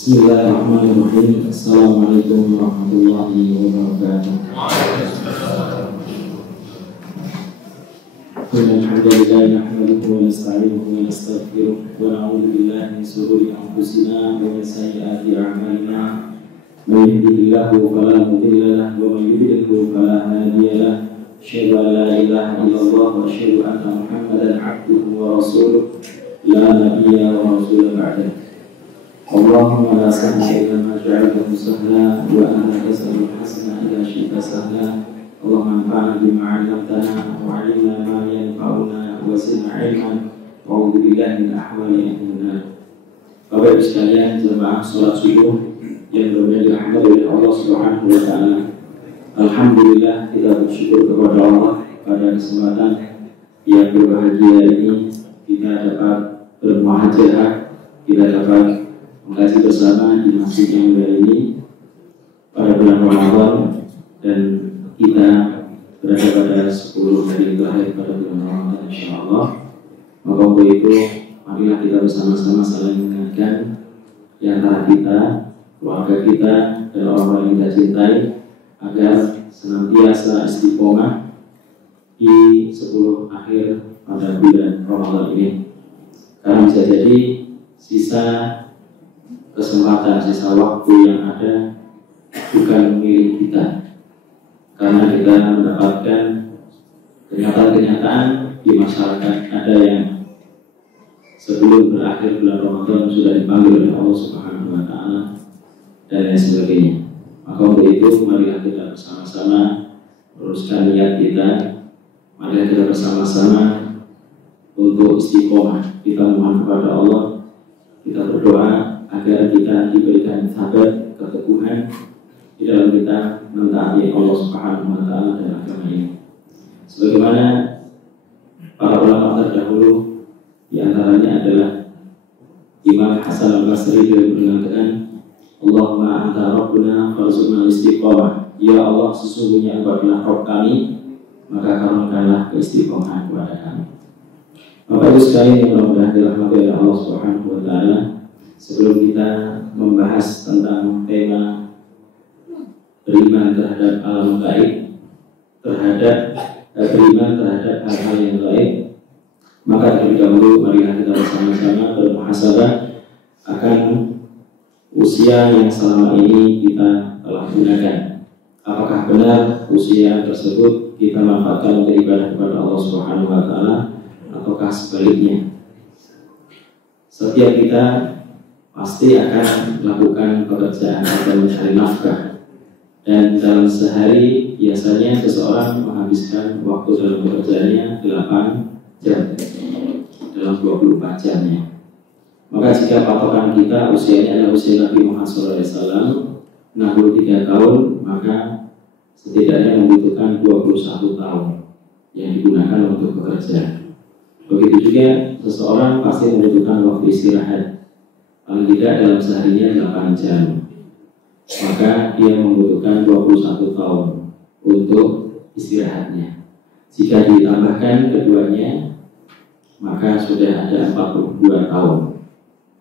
Bismillahirrahmanirrahim. Assalamualaikum warahmatullahi wabarakatuh. Alhamdulillah nahmaduhu wa nasta'inuhu wa nastaghfiruh wa na'udzu billahi min shururi anfusina wa min sayyiati a'malina. Man yahdihillahu fala mudilla lahu wa man yudlilhu fala hadiya lahu. Asyhadu an la ilaha illallah wa asyhadu anna Muhammadan 'abduhu wa rasuluh. La nabiyya wa rasula ba'dahu. Allahumma la sahla illa ma ja'altahu sahla wa anta tas'alul hasana idza syi'ta sahla. Allahumma anfa'na bima 'allamtana wa 'allimna ma yanfa'una wa zidna 'ilman wa a'udzu billahi min ahwali ahlin. Bapak Ibu sekalian, jemaah salat subuh yang berbahagia oleh Allah Subhanahu wa taala. Alhamdulillah, kita bersyukur kepada Allah pada kesempatan yang berbahagia ini kita dapat bermuhajirah, kita dapat mengkaji bersama di masjid yang mulia ini pada bulan Ramadan, dan kita berada pada 10 hari terakhir pada bulan Ramadan insyaallah. Maka untuk itu marilah kita bersama-sama saling mengingatkan di antara kita, keluarga kita, dan orang-orang yang kita cintai agar senantiasa istiqomah di 10 akhir pada bulan Ramadan ini, karena bisa jadi sisa kesempatan, sisa waktu yang ada bukan milik kita, karena kita mendapatkan kenyataan-kenyataan di masyarakat. Ada yang sebelum berakhir bulan Ramadan sudah dipanggil oleh Allah Subhanahu wa taala dan lain sebagainya. Maka untuk itu marilah kita bersama-sama meluruskan niat kita, marilah kita bersama-sama untuk istiqomah. Kita mohon kepada Allah, kita berdoa agar kita diberikan sabar, keteguhan di dalam kita mentaati Allah Subhanahu wa taala dan agama ini. Sebagaimana para ulama terdahulu, di antaranya adalah Imam Hasan al-Basri yang mengatakan, Allahumma anta rabbuna farzuqna istiqomah. Ya Allah, sesungguhnya Engkau adalah Rabb kami, maka karuniakanlah keistiqomahan kepada kami. Bapak Ibu sekalian yang mudah-mudahan dirahmati oleh Allah Subhanahu wa taala, sebelum kita membahas tentang tema beriman terhadap alam gaib, beriman terhadap hal-hal yang gaib, maka terlebih dahulu marilah kita bersama-sama bermuhasabah akan usia yang selama ini kita telah gunakan. Apakah benar usia tersebut kita manfaatkan untuk ibadah kepada Allah Subhanahu wa taala, ataukah sebaliknya? Setiap kita pasti akan melakukan pekerjaan atau mencari nafkah, dan dalam sehari biasanya seseorang menghabiskan waktu dalam pekerjaannya 8 jam dalam 24 jamnya. Maka jika patokan kita usianya adalah usia Nabi Muhammad SAW 63 tahun, maka setidaknya membutuhkan 21 tahun yang digunakan untuk bekerja. Begitu juga seseorang pasti membutuhkan waktu istirahat, paling tidak dalam seharinya 8 jam, maka dia membutuhkan 21 tahun untuk istirahatnya. Jika ditambahkan keduanya, maka sudah ada 42 tahun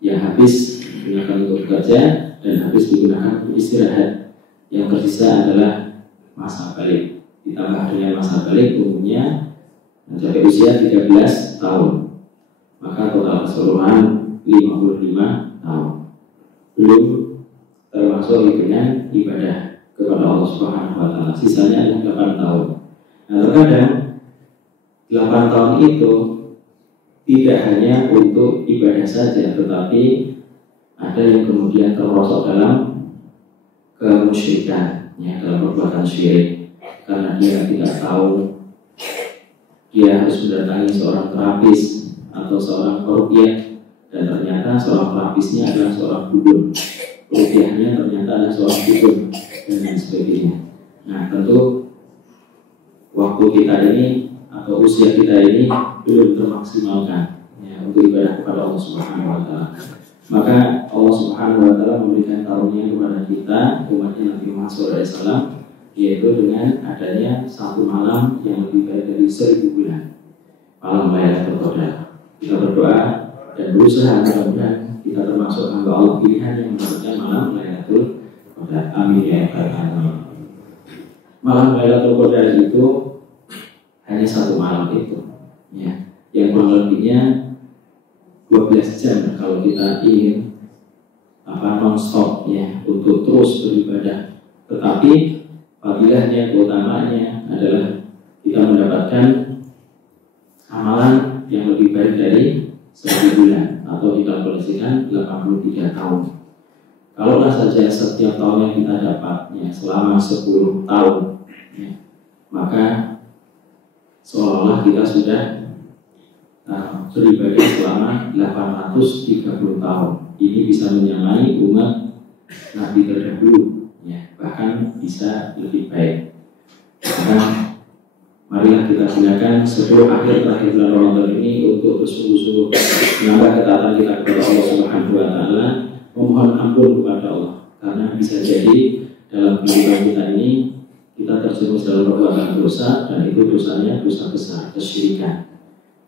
yang habis digunakan untuk bekerja dan habis digunakan untuk istirahat. Yang tersisa adalah masa balik. Ditambah dengan masa balik umumnya mencapai usia 13 tahun, maka total keseluruhan 55 tahun. Belum termasuk dengan ibadah kepada Allah Subhanahu wa taala. Sisanya adalah 8 tahun. Nah, terkadang 8 tahun itu tidak hanya untuk ibadah saja, tetapi ada yang kemudian terperosok dalam kemusyrikan, ya, dalam perbuatan syirik, karena dia tidak tahu dia harus mendatangi seorang terapis atau seorang peruqyah, dan ternyata seorang terapisnya adalah seorang dukun, ruqyahnya ternyata adalah seorang dukun, dan lain sebagainya. Nah, tentu waktu kita ini atau usia kita ini belum termaksimalkan, ya, untuk ibadah kepada Allah Subhanahu wa taala. Maka Allah Subhanahu wa taala memberikan karunia kepada kita umatnya Nabi Muhammad SAW, yaitu dengan adanya satu malam yang lebih baik dari 1000 bulan, malam Lailatul Qadar. Kita berdoa dan berusaha mudah-mudahan kita kita termasuk hamba Allah pilihan yang mendapatkan malam Lailatul Qadar. Amin ya rabbal alamin. Malam Lailatul Qadar itu hanya satu malam itu, ya, yang kurang lebihnya 12 jam kalau kita ingin non-stop ya untuk terus beribadah. Tetapi fadilahnya, keutamanya adalah kita mendapatkan amalan yang lebih baik dari 1 bulan atau dikalkulasikan 83 tahun. Kalaulah saja setiap tahun yang kita dapat ya, selama 10 tahun ya, maka seolah-olah kita sudah beribadah selama 830 tahun. Ini bisa menyamai umat Nabi terdahulu ya, bahkan bisa lebih baik. Maka marilah kita gunakan 10 akhir terakhir bulan Ramadan ini untuk bersungguh-sungguh menambah ketaatan kita kepada Allah Subhanahu wa taala, memohon ampun kepada Allah. Karena bisa jadi dalam kehidupan kita ini kita terjerumus dalam perbuatan dosa, dan itu dosanya dosa besar, kesyirikan.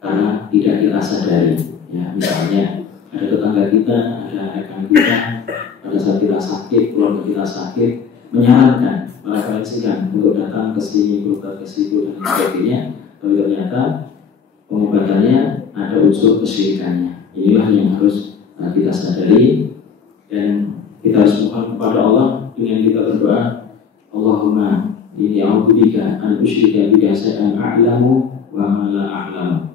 Karena tidak kita sadari, ya, misalnya ada tetangga kita, ada rekan kita, pada saat kita sakit, keluarga kita sakit, menyarankan, mereferensikan untuk datang ke sini, berobat ke situ dan sebagainya, tapi ternyata pengobatannya ada unsur kesyirikannya. Inilah yang harus kita sadari, dan kita harus mohon kepada Allah dengan kita berdoa, Allahumma inni a'udzubika an usyrika bika syai'an a'lamu wa ma la a'lamu.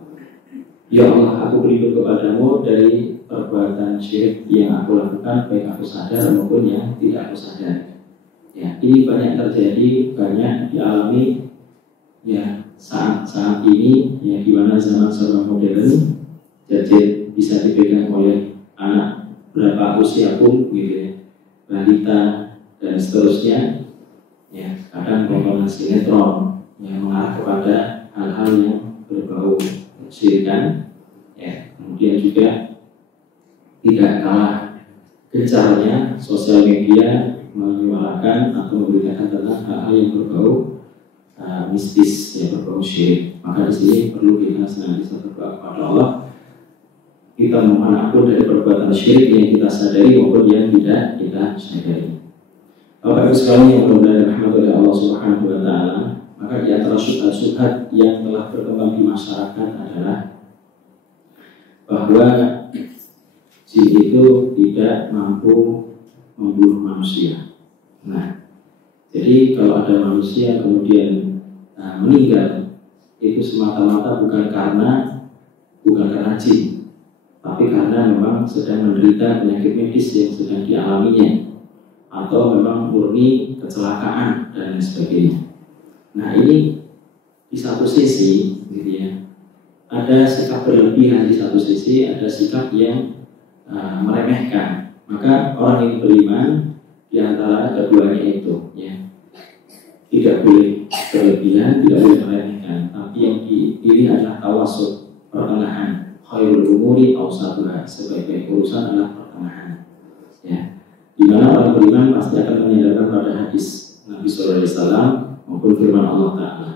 Ya Allah, aku berlindung kepadamu dari perbuatan syirik yang aku lakukan, baik aku sadar maupun yang tidak aku sadari. Ya, ini banyak terjadi, banyak dialami ya saat ini ya, di mana zaman serba modern, gadget bisa dipegang oleh anak berapa usia pun gitu ya, balita dan seterusnya. Ya, kadang tontonan sinetron yang mengarah kepada hal-hal yang berbau syirikan, ya. Kemudian juga tidak kalah gencarnya sosial media menyuarakan atau memberitakan tentang hal-hal yang berbau mistis, yang berbau syirik. Maka di sini perlu kita senantiasa berdoa kepada Allah, kita mohon ampun dari perbuatan syirik yang kita sadari maupun yang tidak kita sadari. Bapak Ibu sekalian yang berbahagia rahmati Allah Subhanahu wa taala, maka di antara syubhat-syubhat yang telah berkembang di masyarakat adalah bahwa jin itu tidak mampu membunuh manusia. Nah, jadi kalau ada manusia kemudian meninggal, itu semata-mata bukan karena jin, tapi karena memang sedang menderita penyakit medis yang sedang dialaminya, atau memang murni kecelakaan dan lain sebagainya. Nah, ini di satu sisi gitu ya, ada sikap berlebihan, di satu sisi ada sikap yang meremehkan. Maka orang yang beriman di antara keduanya itu ya, tidak boleh berlebihan, tidak boleh meremehkan, tapi yang dipilih adalah tawasud, pertengahan. Khairul umuri awsatuha, sebaik-baik urusan adalah pertengahan ya. Di mana orang beriman pasti akan menyandarkan pada hadis Nabi SAW maupun firman Allah Ta'ala,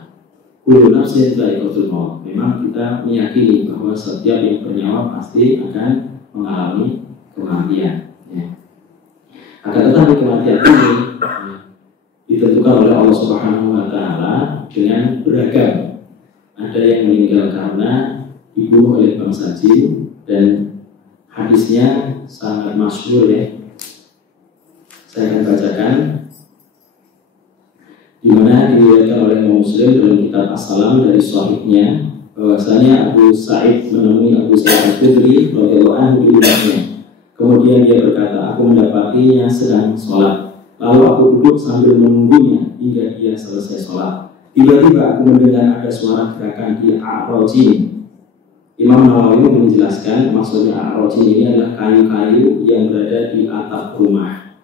kullu nafsin dha'iqatul maut. Memang kita meyakini bahwa setiap yang bernyawa pasti akan mengalami kematian ya. Akan tetapi kematian ini ya, ditentukan oleh Allah Subhanahu wa Ta'ala dengan beragam. Ada yang meninggal karena dibunuh oleh bangsa jin, dan hadisnya sangat masyhur ya. Saya akan bacakan, di mana diriwayatkan oleh Imam Muslim dalam kitab As-Salam dari sahihnya, bahwasanya Abu Sa'id menemui Abu Sa'id Al-Khudri radhiyallahu anhu di rumahnya. Kemudian dia berkata, aku mendapatinya sedang sholat, lalu aku duduk sambil menunggunya hingga dia selesai sholat. Tiba-tiba aku mendengar ada suara gerakan di a'rajin. Imam Nawawi menjelaskan maksudnya a'rajin ini adalah kayu-kayu yang berada di atap rumah.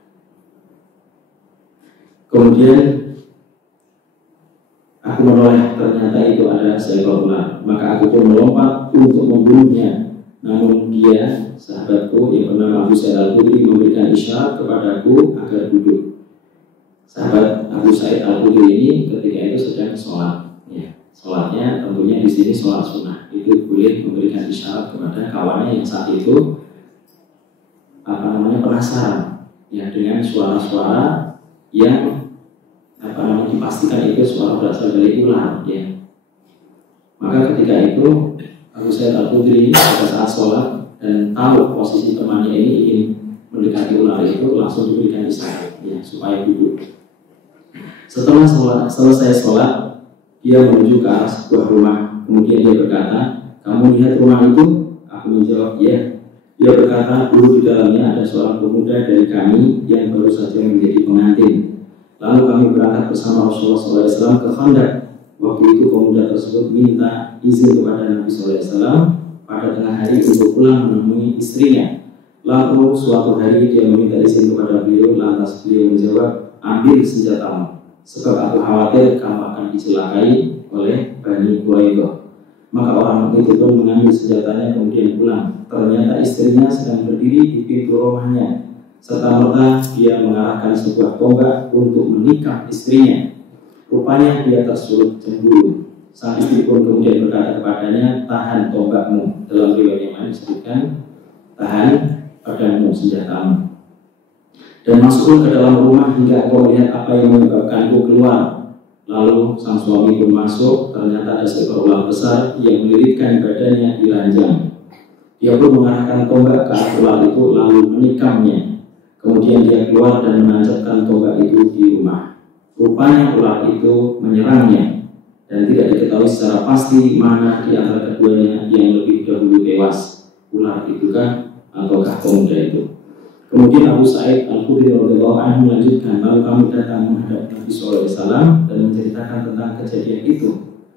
Kemudian aku menoleh, ternyata itu adalah seekor ular. Maka aku pun melompat untuk membunuhnya. Namun dia, sahabatku yang bernama Abu Sa'id Al-Khudri, memberikan isyarat kepadaku agar duduk. Sahabat Abu Sa'id Al-Khudri ini ketika itu sedang sholat. Ya, sholatnya tentunya di sini sholat sunnah. Itu boleh memberikan isyarat kepada kawannya yang saat itu penasaran ya dengan suara-suara yang dipastikan itu suara berasal dari ular ya. Maka ketika itu Abu Sa'id Al-Khudri pada saat sholat dan tahu posisi temannya ini ingin mendekati ular itu, langsung diberikan isyarat ya supaya duduk. Setelah selesai sholat, dia menuju ke arah sebuah rumah. Kemudian dia berkata, "Kamu lihat rumah itu?" Aku menjawab, "Ya." Dia berkata, "Dulu di dalamnya ada seorang pemuda dari kami yang baru saja menjadi pengantin. Lalu kami berangkat bersama Rasulullah SAW ke Khandaq. Waktu itu pemuda tersebut minta izin kepada Nabi SAW pada tengah hari untuk pulang menemui istrinya. Lalu suatu hari dia meminta izin kepada beliau, lantas beliau menjawab, 'Ambil senjatamu, sebab aku khawatir kamu akan dicelakai oleh Bani Quraidah.' Maka orang itu pun mengambil senjatanya kemudian pulang. Ternyata istrinya sedang berdiri di pintu rumahnya. Serta-merta dia mengarahkan sebuah tombak untuk menikam istrinya. Rupanya dia tersulut cemburu. Sang istri pun kemudian berkata kepadanya, 'Tahan tombakmu.' Dalam riwayat yang lain disebutkan, 'Tahan pedangmu, senjatamu. Dan masuklah ke dalam rumah hingga engkau melihat apa yang menyebabkanku keluar.' Lalu sang suami pun masuk. Ternyata ada seekor ular besar yang melilitkan badannya di ranjang. Dia pun mengarahkan tombak ke arah ular itu lalu menikamnya. Kemudian dia keluar dan menancapkan tombak itu di rumah. Rupanya ular itu menyerangnya, dan tidak diketahui secara pasti mana di antara keduanya yang lebih dahulu tewas, ular itu kan ataukah pemuda itu. Kemudian Abu Sa'id Al-Khudri radhiyallahu anhu melanjutkan, "Lalu kami datang menghadap Nabi SAW dan menceritakan tentang kejadian itu.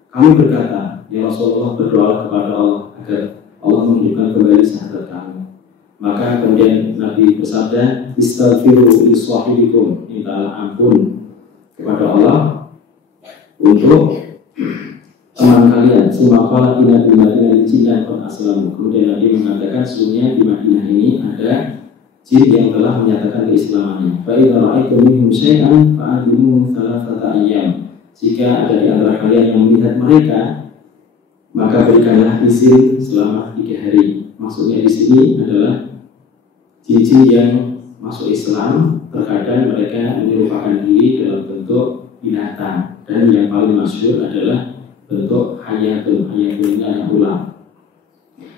Kami berkata, 'Ya Rasulullah, berdoa kepada Allah agar Allah menghidupkan kembali sahabat kami.' Maka kemudian Nabi bersabda, 'Istaghfiru li sahibikum,' mintalah ampun kepada Allah untuk teman kalian. Sumaqala inna bi Madinah jinnan qad aslamu." Kemudian Nabi mengatakan, sesungguhnya di Madinah ini ada jin yang telah menyatakan keislamannya. Fa idza ra'aytum minhum syai'an fa'adimu thalathata ayyam. Jika ada di antara kalian yang melihat mereka, maka berikanlah izin selama 3 hari. Maksudnya di sini adalah jin-jin yang masuk Islam. Terkadang mereka menyerupakan diri dalam bentuk binatang, dan yang paling masyhur adalah bentuk hayatun. Hayatun ini adalah ular.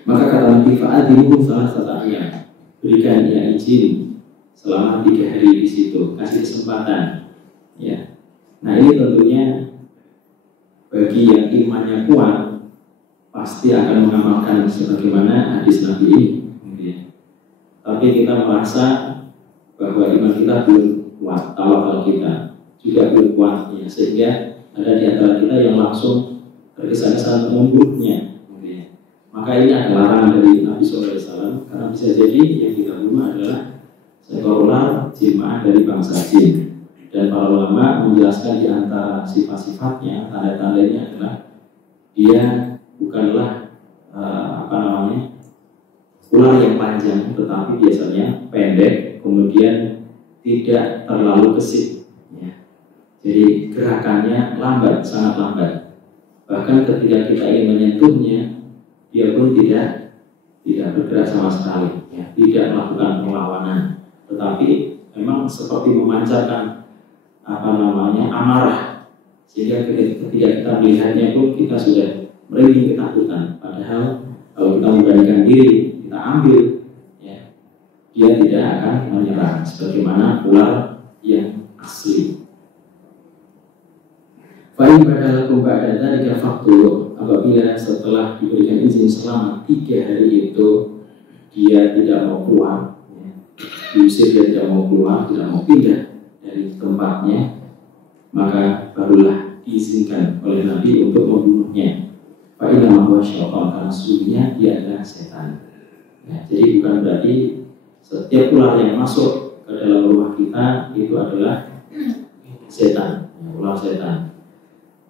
Maka kata Nabi, fa'adimu thalathata ayyam, berikan dia izin selama 3 hari di situ, kasih kesempatan ya. Nah ini tentunya bagi yang imannya kuat pasti akan mengamalkan sebagaimana hadis Nabi ini ya. Tapi kita merasa bahwa iman kita belum kuat, tawakal kita juga belum kuat ya, sehingga ada di antara kita yang langsung tergesa-gesa membunuhnya ya. Maka ini adalah larangan dari Nabi SAW, karena bisa jadi yang kita bunuh adalah seekor ular jemaah dari bangsa jin. Dan para ulama menjelaskan di antara sifat-sifatnya, tanda-tandanya adalah dia bukanlah ular yang panjang, tetapi biasanya pendek, kemudian tidak terlalu gesit ya. Jadi gerakannya lambat, sangat lambat. Bahkan ketika kita ingin menyentuhnya, dia pun tidak bergerak sama sekali ya, tidak melakukan perlawanan, tetapi memang seperti memancarkan amarah, sehingga ketika kita melihatnya pun kita sudah merinding ketakutan. Padahal kalau kita memberanikan diri, kita ambil ya, dia tidak akan menyerang sebagaimana ular yang asli. Fa'in badalakum ba'da dzalika faqtuluh, apabila setelah diberikan izin selama 3 hari itu dia tidak mau keluar ya, diusir, dia tidak mau keluar, tidak mau pindah dari tempatnya, maka barulah diizinkan oleh Nabi untuk membunuhnya. Fa'inna huwa syaitan, karena sesungguhnya dia adalah setan ya. Jadi bukan berarti setiap ular yang masuk ke dalam rumah kita itu adalah setan ya, ular setan.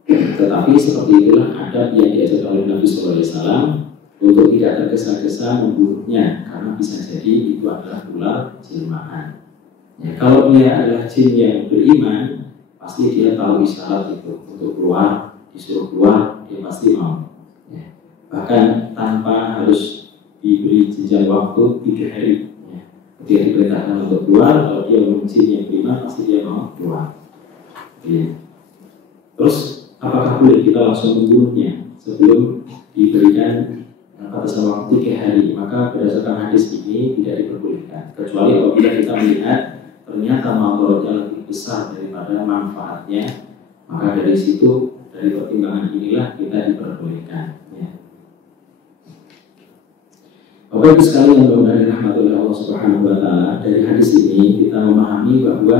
Tetapi seperti itulah adab yang diajarkan oleh Nabi SAW untuk tidak tergesa-gesa membunuhnya, karena bisa jadi itu adalah ular jelmaan ya. Kalau dia adalah jin yang beriman, pasti dia tahu isyarat itu untuk keluar, disuruh keluar, dia pasti mau ya. Bahkan tanpa harus diberi jenjang waktu 3 hari ya. Dia diperintahkan untuk keluar, kalau dia jin yang beriman pasti dia mau keluar. Ya. Terus apakah boleh kita langsung membunuhnya sebelum diberikan batasan waktu 3 hari? Maka berdasarkan hadis ini tidak diperbolehkan, kecuali apabila kita melihat ternyata manfaatnya lebih besar daripada manfaatnya, maka dari situ, dari pertimbangan inilah kita diperbolehkan. Ya. Bapak Ibu sekalian yang mudah-mudahan dirahmati oleh Allah Subhanahu wa Ta'ala, dari hadis ini kita memahami bahwa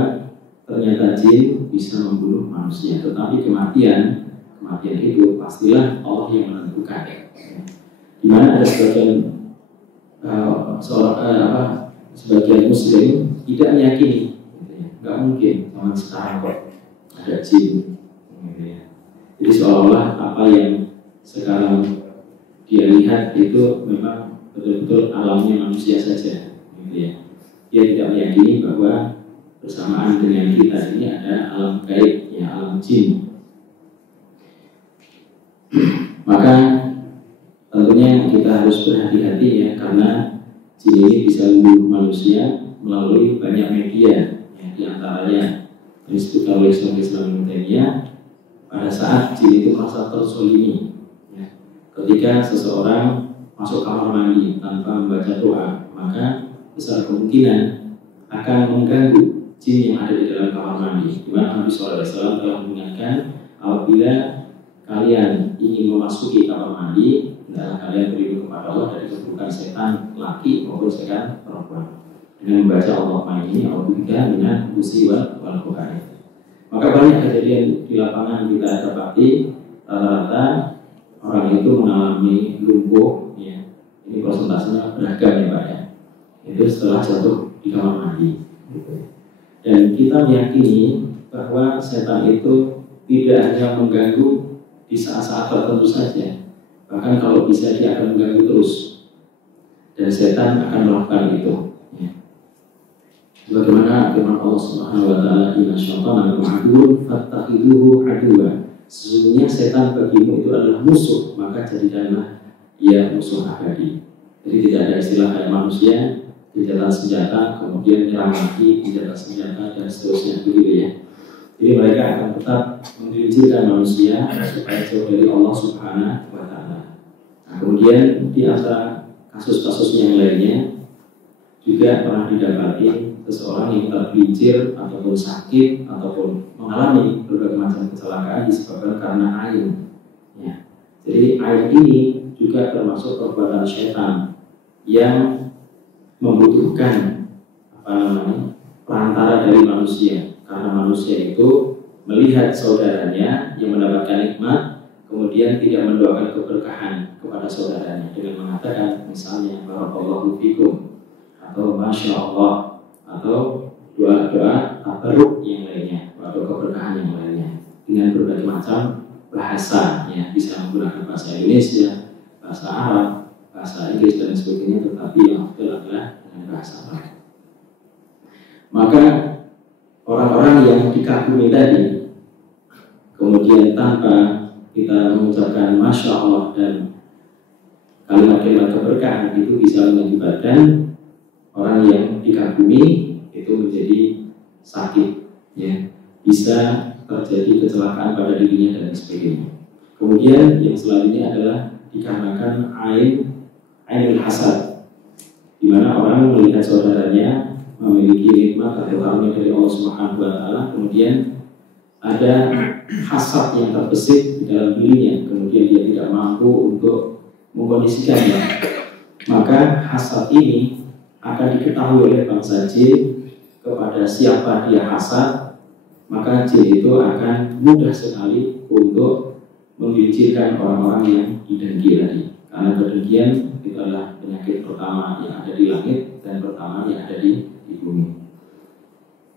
ternyata jin bisa membunuh manusia, tetapi kematian itu pastilah Allah yang menentukan. Di mana ada sebagian sebagian Muslim tidak meyakini, nggak mungkin zaman sekarang kok ada jin. Jadi seolah-olah apa yang sekarang dia lihat itu memang betul-betul alamnya manusia saja, gitu ya. Dia tidak meyakini bahwa bersamaan dengan kita ini ada alam gaib, ya, alam jin. Maka tentunya kita harus berhati-hati ya, karena jin ini bisa membunuh manusia melalui banyak media, ya, diantaranya disebutkan oleh Islam pada saat jin itu merasa terzolimi, ya. Ketika seseorang masuk kamar mandi tanpa membaca doa, maka besar kemungkinan akan mengganggu jin yang ada di dalam kamar mandi. Di mana Nabi SAW telah mengingatkan, apabila kalian ingin memasuki kamar mandi, hendaklah kalian beriman kepada Allah dari keburukan setan laki maupun setan perempuan, dengan membaca Allahumma ini a'udzubika minal khubuthi wal khaba'ith. Maka banyak kejadian di lapangan kita dapati, rata-rata orang itu mengalami lumpuh, ya. Ini prosentasenya beragam ya Pak ya. Itu setelah jatuh di kamar mandi. Dan kita meyakini bahwa setan itu tidak hanya mengganggu di saat-saat tertentu saja, bahkan kalau bisa dia akan mengganggu terus, dan setan akan melakukan itu, ya. Sebagaimana firman Allah Subhanahu wa Ta'ala, inna syaitana lakum aduwwun fattakhiduhu aduwwa. Sesungguhnya setan bagimu itu adalah musuh, maka jadikanlah ia musuh abadi. Jadi tidak ada istilah kayak manusia senjata kemudian nyerang lagi senjata dan seterusnya, begitu ya. Jadi mereka akan tetap menggelincirkan manusia supaya jauh dari Allah Subhanahu wa Ta'ala. Nah, kemudian di antara kasus-kasus yang lainnya juga pernah didapati seseorang yang tergelincir ataupun sakit ataupun mengalami berbagai macam kecelakaan disebabkan karena air, ya. Jadi air ini juga termasuk perbuatan syaitan yang membutuhkan perantara dari manusia, karena manusia itu melihat saudaranya yang mendapatkan nikmat kemudian tidak mendoakan keberkahan kepada saudaranya dengan mengatakan misalnya barakallahu fikum atau masya Allah atau doa-doa tabarruk yang lainnya atau keberkahan yang lainnya dengan berbagai macam bahasa, ya, bisa menggunakan bahasa Indonesia, bahasa Arab, bahasa Inggris dan sebagainya, tetapi yang adalah dengan bahasa Arab. Maka orang-orang yang dikagumi tadi kemudian tanpa kita mengucapkan masya Allah dan kalimat-kalimat keberkahan itu bisa mengakibatkan orang yang dikagumi itu menjadi sakit, ya, bisa terjadi kecelakaan pada dirinya dan sebagainya. Kemudian yang selanjutnya adalah dikarenakan ainul hasad, di mana orang melihat saudaranya memiliki nikmat atau karunia dari Allah Subhanahu wa Ta'ala, kemudian ada hasad yang terbesit di dalam dirinya, kemudian dia tidak mampu untuk mengkondisikannya. Maka hasad ini akan diketahui oleh bangsa jin kepada siapa dia hasad, maka jin itu akan mudah sekali untuk menggelincirkan orang-orang yang didengki tadi. Karena kedengkian itu adalah penyakit pertama yang ada di langit dan pertama yang ada di bumi.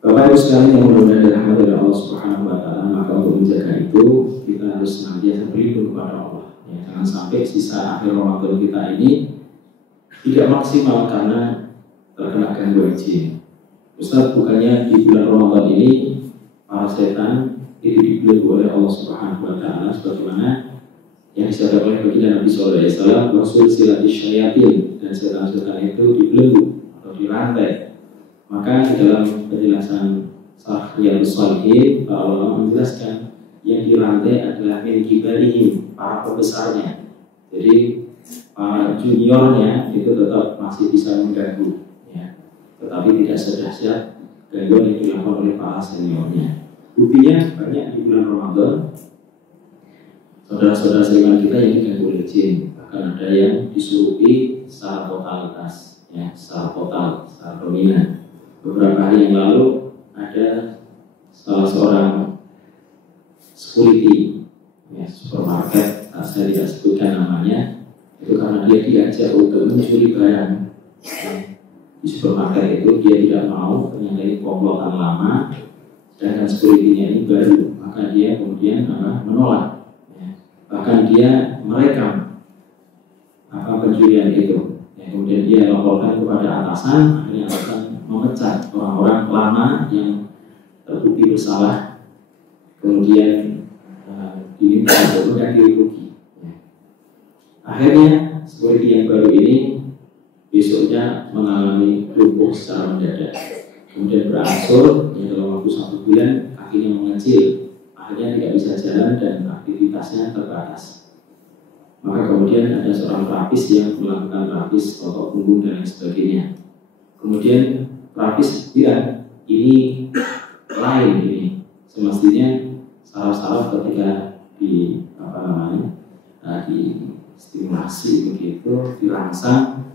Bapak Ibu sekalian yang mudah-mudahan dirahmati oleh Allah Subhanahu wa Ta'ala, maka untuk menjaga itu kita harus senantiasa berlindung kepada Allah, ya. Jangan sampai sisa akhir Ramadan kita ini tidak maksimal karena terkena gangguan jin. Ustaz, bukannya di bulan Ramadan ini para setan itu dibelenggu oleh Allah Subhanahu wa Ta'ala sebagaimana yang disebutkan oleh baginda Nabi SAW, wasul silati syayatin, dan setan-setan itu dibelenggu atau dirantai Maka di dalam penjelasan Syarh Riyadhus Shalihin, para ulama menjelaskan yang dirantai adalah min kibarihim, para pembesarnya. Jadi para juniornya itu tetap masih bisa mengganggu, ya. Tetapi tidak sedahsyat gangguan yang dilakukan oleh para seniornya. Buktinya banyak di bulan Ramadan saudara-saudara seiman kita yang diganggu oleh jin, bahkan ada yang disurupi secara totalitas, ya, secara total, secara dominan. Beberapa hari yang lalu ada salah seorang security, ya, supermarket, saya tidak sebutkan namanya, itu karena dia diajak untuk mencuri barang, ya, di supermarket itu dia tidak mau, ternyata ini komplotan lama, sedangkan security-nya ini baru, maka dia kemudian menolak, ya. Bahkan dia merekam pencurian itu, ya, kemudian dia laporkan kepada atasan, akhirnya atasan memecat orang-orang lama yang terbukti bersalah, kemudian diminta untuk mengganti rugi. Akhirnya security yang baru ini besoknya mengalami lumpuh secara mendadak, kemudian berangsur, ya, dalam waktu 1 bulan kakinya mengecil, akhirnya tidak bisa jalan dan aktivitasnya terbatas. Maka kemudian ada seorang terapis yang melakukan terapis otot punggung dan lain sebagainya. Kemudian terapis bilang, ini lain, ini semestinya saraf-saraf ketika di distimulasi begitu, dirangsang,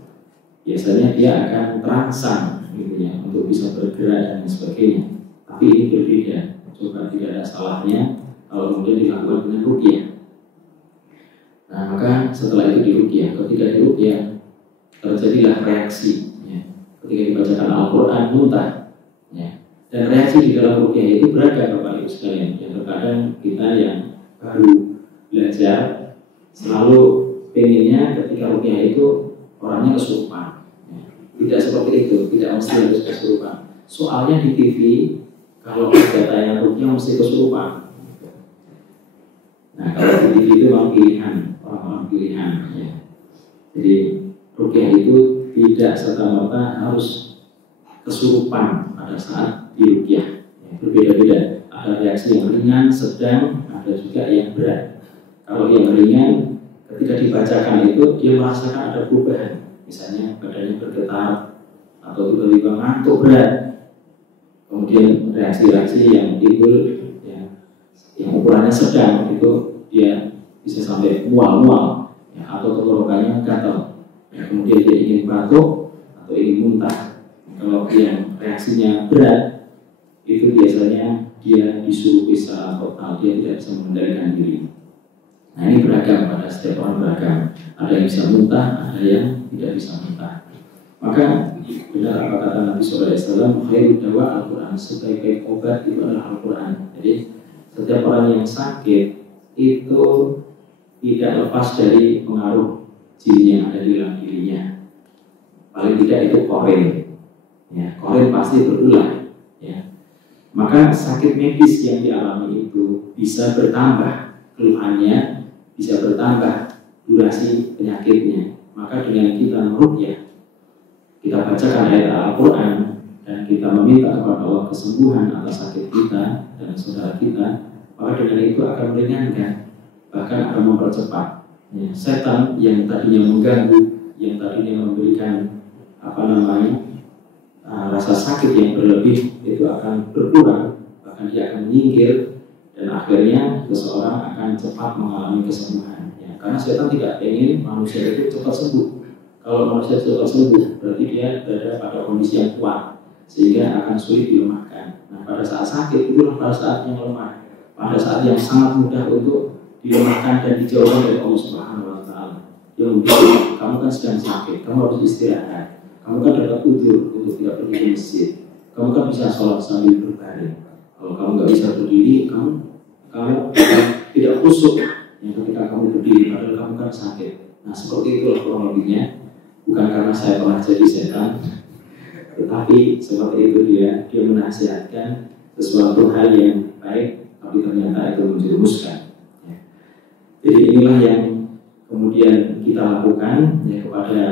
biasanya dia akan terangsang gitu ya, untuk bisa bergerak dan sebagainya. Tapi ini berbeda, coba tidak ada salahnya kalau kemudian dilakukan dengan ruqyah. Nah, maka setelah itu diruqyah, ketika diruqyah terjadilah reaksi, ya. Ketika dibacakan Al-Quran muntah, ya. Dan reaksi di dalam ruqyah itu beragam Bapak Ibu sekalian. Yang terkadang kita yang baru belajar selalu pengennya ketika ruqyah itu orangnya kesurupan, ya. Tidak seperti itu, tidak mesti harus kesurupan. Soalnya di TV kalau ada tayangan ruqyah mesti kesurupan. Nah, kalau di TV itu memang pilihan, orang-orang pilihan, ya. Jadi ruqyah itu tidak serta-merta harus kesurupan pada saat diruqyah, ya, berbeda-beda. Ada reaksi yang ringan, sedang, ada juga yang berat. Kalau yang ringan, ketika dibacakan itu dia merasakan ada perubahan, misalnya badannya bergetar atau tiba-tiba ngantuk berat. Kemudian reaksi-reaksi yang timbul, ya, yang ukurannya sedang itu dia bisa sampai mual-mual, ya, atau tenggorokannya gatal, ya, kemudian dia ingin batuk atau ingin muntah. Kalau yang reaksinya berat itu biasanya dia disuruh secara total, dia tidak bisa mengendalikan diri. Nah, ini beragam, pada setiap orang beragam. Ada yang bisa muntah, ada yang tidak bisa muntah. Maka benar apa kata Nabi SAW, khairud dawa Al-Quran, sebaik-baik obat itu adalah Al-Quran. Jadi setiap orang yang sakit itu tidak lepas dari pengaruh jin yang ada di dalam dirinya. Paling tidak itu korin, ya, korin pasti berulang, ya. Maka sakit medis yang dialami itu bisa bertambah keluhannya, bisa bertambah durasi penyakitnya. Maka dengan kita meruqyah, kita bacakan ayat Al-Quran dan kita meminta kepada Allah kesembuhan atas sakit kita dan saudara kita, maka dengan itu akan meringankan, bahkan akan mempercepat, ya, setan yang tadinya mengganggu, yang tadinya memberikan rasa sakit yang berlebih itu akan berkurang, bahkan dia akan menyingkir, dan akhirnya seseorang akan cepat mengalami kesembuhan, ya. Karena setan tidak ingin manusia itu cepat sembuh. Kalau manusia cepat sembuh, berarti dia berada pada kondisi yang kuat, sehingga akan sulit dilemahkan. Nah, pada saat sakit itulah pada saat yang lemah, pada saat yang sangat mudah untuk dilemahkan dan dijauhkan dari Allah Subhanahu Wa Taala. Dia mungkin kamu kan sedang sakit, kamu harus istirahat. Kamu kan dapat udzur untuk tidak pergi ke masjid. Kamu kan bisa sholat sambil berbaring. Kalau kamu nggak bisa berdiri, kamu tidak khusyuk, ya, ketika kamu berdiri, padahal kamu kan sakit. Nah, seperti itulah kurang lebihnya. Bukan karena saya pernah jadi setan, tetapi seperti itu dia menasihatkan sesuatu hal yang baik, tapi ternyata itu menjerumuskan, ya. Jadi inilah yang kemudian kita lakukan, ya, kepada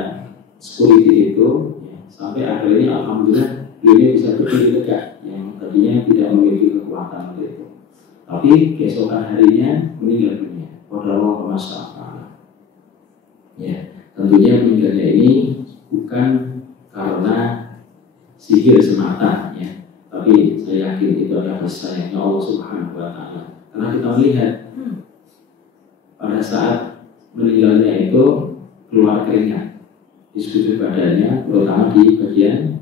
security itu, ya, sampai akhirnya alhamdulillah beliau bisa berdiri tegak yang tadinya tidak memiliki kekuatan untuk itu. Tapi keesokan harinya meninggal dunia. Qadarullah wa masya Allah. Ya, tentunya meninggalnya ini bukan karena sihir semata, ya. Tapi saya yakin itu adalah kasih sayangnya Allah Subhanahu wa Ta'ala. Karena kita melihat pada saat meninggalnya itu keluar keringat di sekujur badannya, terutama di bagian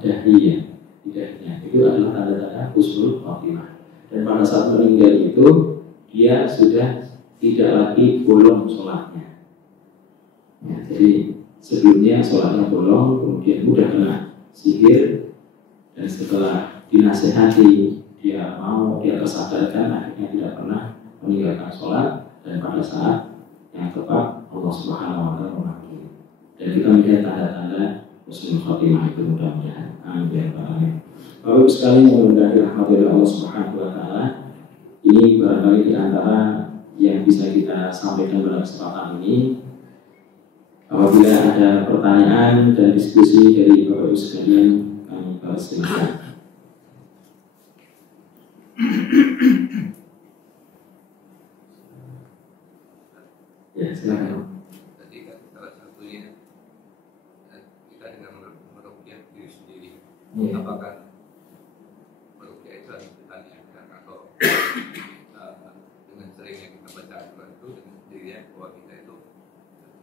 dahi, ya, di dahinya. Itu adalah tanda-tanda husnul khotimah. Dan pada saat meninggal itu dia sudah tidak lagi bolong sholatnya. Ya, jadi sebelumnya sholatnya bolong, kemudian mudah kena sihir, dan setelah dinasehati dia tersadarkan, akhirnya tidak pernah meninggalkan sholat. Dan pada saat yang tepat Allah Subhanahu wa Ta'ala memanggil. Dan kita melihat tanda-tanda husnul khotimah itu, mudah-mudahan. Amin ya rabbal alamin. Bapak Ibu sekalian yang mudah dirahmati oleh Allah Subhanahu wa Ta'ala, ini barangkali di antara yang bisa kita sampaikan pada kesempatan ini. Apabila ada pertanyaan dan diskusi dari Bapak Ibu sekalian, kami persilakan. Ya, silakan. Tadi kan salah satunya kita dengan meruqyah diri sendiri. Ya. Apakah meruqyah itu harus kita niatkan atau dengan seringnya kita baca Al-Quran itu dengan sendirinya bahwa kita itu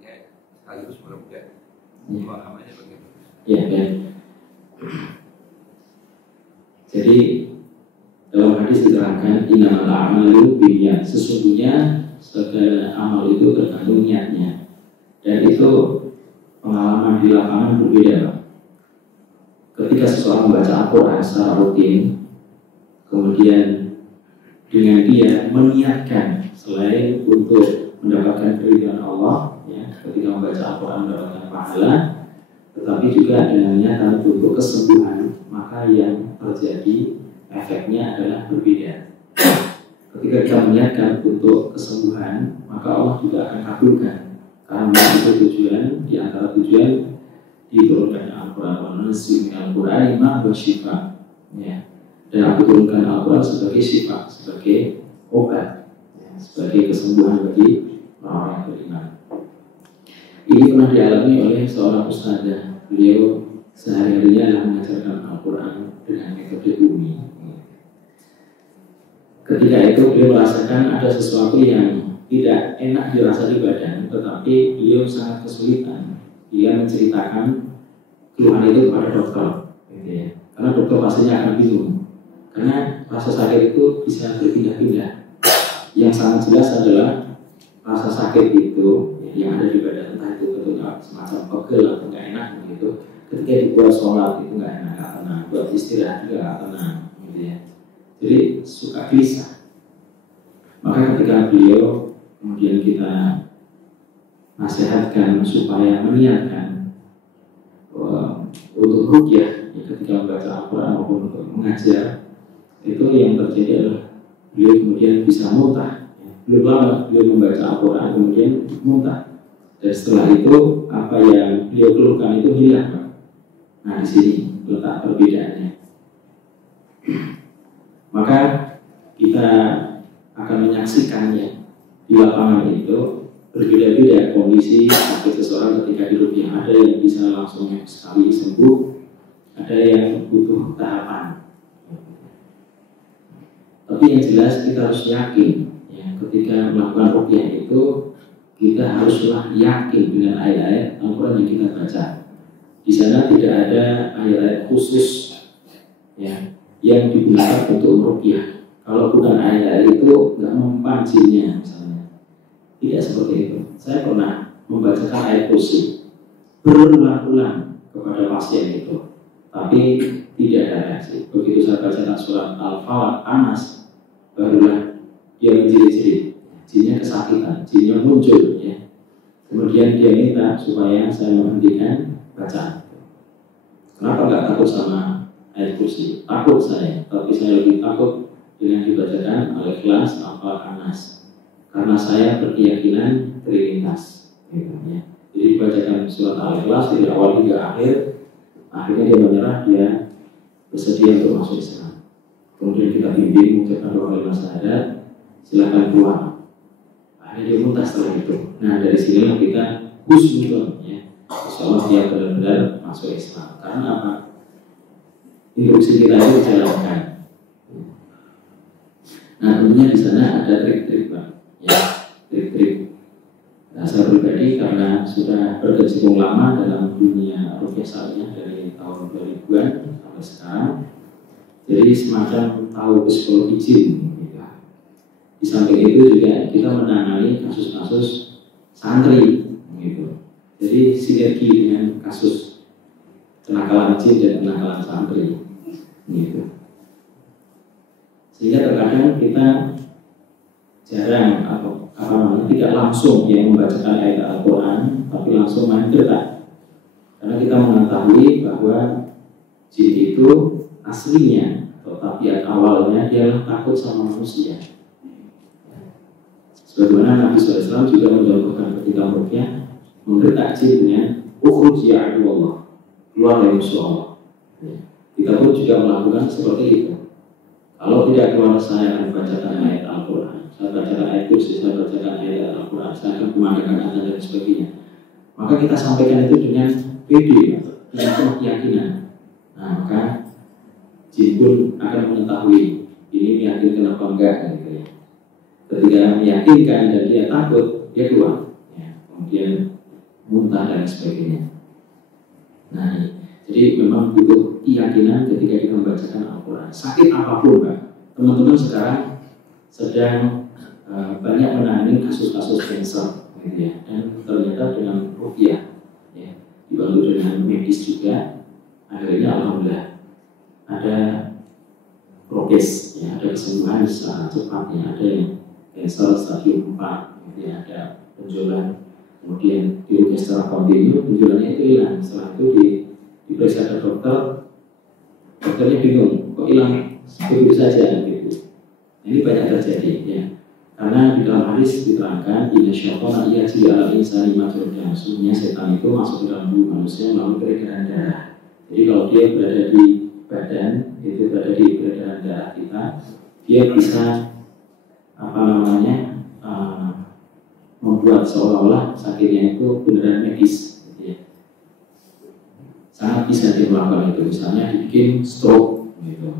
ya sekaligus meruqyah. Pemahamannya bagaimana? Ya, ya. Jadi dalam hadis diterangkan innamal a'malu binniyat, sesungguhnya segala amal itu tergantung niatnya. Dan itu pengalaman di lapangan berbeda. Ketika seseorang membaca Al-Quran secara rutin, kemudian dengan dia meniatkan selain untuk mendapatkan keridhaan Allah, ya, ketika membaca Al-Quran mendapatkan pahala, tetapi juga dengan niatan untuk kesembuhan, maka yang terjadi efeknya adalah berbeda. Ketika kita meniatkan untuk kesembuhan, maka Allah juga akan kabulkan. Karena itu tujuan, di antara tujuan diturunkan Al-Quran, wa nunazzilu minal Qur'ani ma huwa syifaa. Ya. Dan aku turunkan Al-Quran sebagai syifa, sebagai obat, ya, sebagai kesembuhan bagi orang yang beriman. Ini pernah dialami oleh seorang ustazah. Beliau sehari-harinya adalah mengajarkan Al-Quran dengan metode bumi. Ketika itu beliau merasakan ada sesuatu yang tidak enak dirasa di badan, tetapi beliau sangat kesulitan. Dia menceritakan keluhan itu kepada dokter, gitu ya. Karena dokter pastinya akan bingung, karena rasa sakit itu bisa berpindah-pindah. Yang sangat jelas adalah rasa sakit itu yang ada di badan, entah itu bentuknya semacam pegel atau nggak enak gitu. Ketika dibuat sholat itu nggak enak, nggak tenang. Buat istirahat juga nggak tenang, gitu ya. Jadi suka gelisah. Maka ketika beliau kemudian kita nasihatkan supaya meniatkan untuk ruqyah, ya, ketika membaca Al-Quran maupun untuk mengajar, itu yang terjadi adalah beliau kemudian bisa muntah. Belum lama beliau membaca Al-Quran kemudian muntah. Dan setelah itu apa yang beliau keluhkan itu hilang. Nah, di sini letak perbedaannya. Maka kita akan menyaksikannya di lapangan itu berbeda-beda kondisi sakit seseorang ketika diruqyah. Ada yang bisa langsung sekali sembuh, ada yang butuh tahapan. Tapi yang jelas kita harus yakin, ya, ketika melakukan ruqyah itu kita haruslah yakin dengan ayat-ayat Al-Quran yang kita baca. Di sana tidak ada ayat-ayat khusus, ya, yang digunakan untuk ruqyah. Kalau bukan ayat-ayat itu nggak mempan jinnya misalnya. Tidak seperti itu. Saya pernah membacakan ayat kursi berulang-ulang kepada pasien itu, tapi tidak ada reaksi. Begitu saya bacakan surat Al-Falaq, Anas, barulah dia menjerit-jerit. Jinnya kesakitan, jinnya muncul, ya. Kemudian dia minta supaya saya menghentikan bacaan. Kenapa nggak takut sama ayat kursi? Takut saya, tapi saya lebih takut dengan dibacakan Al-Ikhlas, Al-Falaq, Anas, karena saya berkeyakinan Trinitas, gitu, ya. Jadi dibacakan surat Al-Ikhlas dari awal hingga akhir, Akhirnya dia menyerah, dia bersedia untuk masuk Islam. Kemudian kita bimbing, mengucapkan doa kalimat syahadat, silakan keluar. Akhirnya dia muntah setelah itu. Nah dari sinilah kita husnuzon, ya. Insyaallah dia benar-benar masuk Islam. Karena apa? Instruksi kita itu dijalankan. Nah tentunya di sana ada trik-trik, Pak. Ya, trik-trik. Nah, saya pribadi karena sudah berkecimpung lama dalam dunia ruqyah syariah dari tahun 2000-an sampai sekarang, jadi semacam tahu psikologi jin. Gitu. Di samping itu juga kita menangani kasus-kasus santri, gitu. Jadi sinergi dengan kasus kenakalan jin dan kenakalan santri, gitu. Sehingga terkadang kita jarang tidak langsung yang membacakan ayat Al-Quran, tapi langsung main dekat. Karena kita mengetahui bahwa jin itu aslinya atau tabiat awalnya dia takut sama manusia. Sebagaimana Nabi SAW juga mencontohkan ketika ruqyah menggertak jin dengan ukhruj ya aduwallah, keluar dari musuh Allah. Kita pun juga melakukan seperti itu. Kalau tidak keluar, saya akan bacakan ayat Al-Quran, saya bacakan ayat kursi, saya bacakan ayat Al-Quran, saya akan kumandangkan azan dan sebagainya. Maka kita sampaikan itu dengan pede, dengan penuh keyakinan. Nah, maka jin pun akan mengetahui ini meyakinkan apa enggak, gitu ya. Ketika meyakinkan dan dia takut, dia keluar, ya. Kemudian muntah dan sebagainya. Nah, jadi memang butuh keyakinan ketika kita membacakan Al-Quran. Sakit apapun, Pak. Teman-teman sekarang sedang banyak menangani kasus-kasus kanker, gitu ya. Dan ternyata dengan ruqyah, ya, dibantu dengan medis juga, akhirnya alhamdulillah ada progres, ya, ada kesembuhan secara cepat, ya. Ada yang kanker stadium 4, gitu ya, ada penjualan, kemudian di ruqyah secara kontinu, penjualannya itu hilang. Setelah itu diperiksa ke dokter, dokternya bingung, kok hilang begitu saja, gitu. Ini banyak terjadi, ya. Karena di dalam hadis diterangkan, inna syaitana ya'ti 'alal insani majrad dam. Sesungguhnya setan itu masuk ke dalam tubuh manusia melalui peredaran darah. Jadi kalau dia berada di badan, itu berada di peredaran darah kita, dia bisa membuat seolah-olah sakitnya itu beneran medis. Sangat bisa dia melakukan itu, misalnya dibikin stroke, gitu.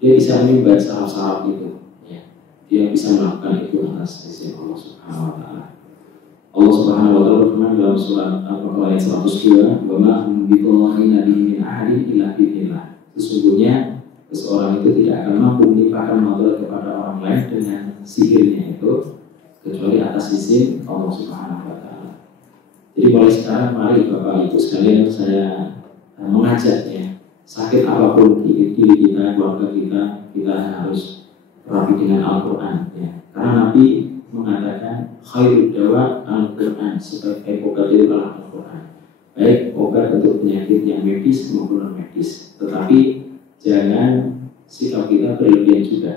Dia bisa menyumbat saraf-saraf itu, ya. Dia bisa melakukan itu atas izin Allah Subhanahu Wa Taala. Allah Subhanahu Wa Taala berfirman dalam surat Al-Baqarah ayat 102, "Wa ma hum biqadhina min ahadin illa bi'idznillah." Sesungguhnya seseorang itu tidak akan mampu menimpakan madarat kepada orang lain dengan sihirnya itu kecuali atas izin Allah Subhanahu Wa Taala. Jadi mulai sekarang mari Bapak Ibu sekalian saya mengajak, ya, sakit apapun di diri kita, keluarga kita harus terapi dengan Al-Quran, ya. Karena Nabi mengatakan khairud dawa Al-Quran, sebagai obat itu adalah Al-Quran. Baik obat untuk penyakit yang medis maupun non medis, tetapi jangan sikap kita berlebihan juga,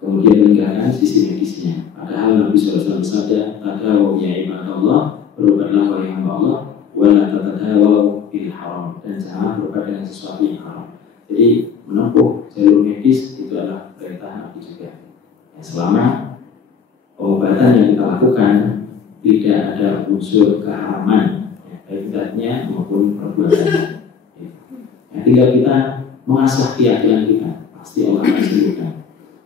kemudian meninggalkan sisi medisnya. Padahal Nabi SAW bersabda, tadawu ya ibadallah, berobatlah wahai hamba Allah, wala tatadawu bil haram, dan jangan berobat dengan sesuatu yang haram. Jadi menempuh jalur medis itu adalah perintah Nabi juga, ya, selama pengobatan yang kita lakukan tidak ada unsur keharaman, ya, baik zatnya maupun perbuatannya, ya. Ya, tinggal kita mengasah keyakinan kita, pasti Allah akan sembuhkan.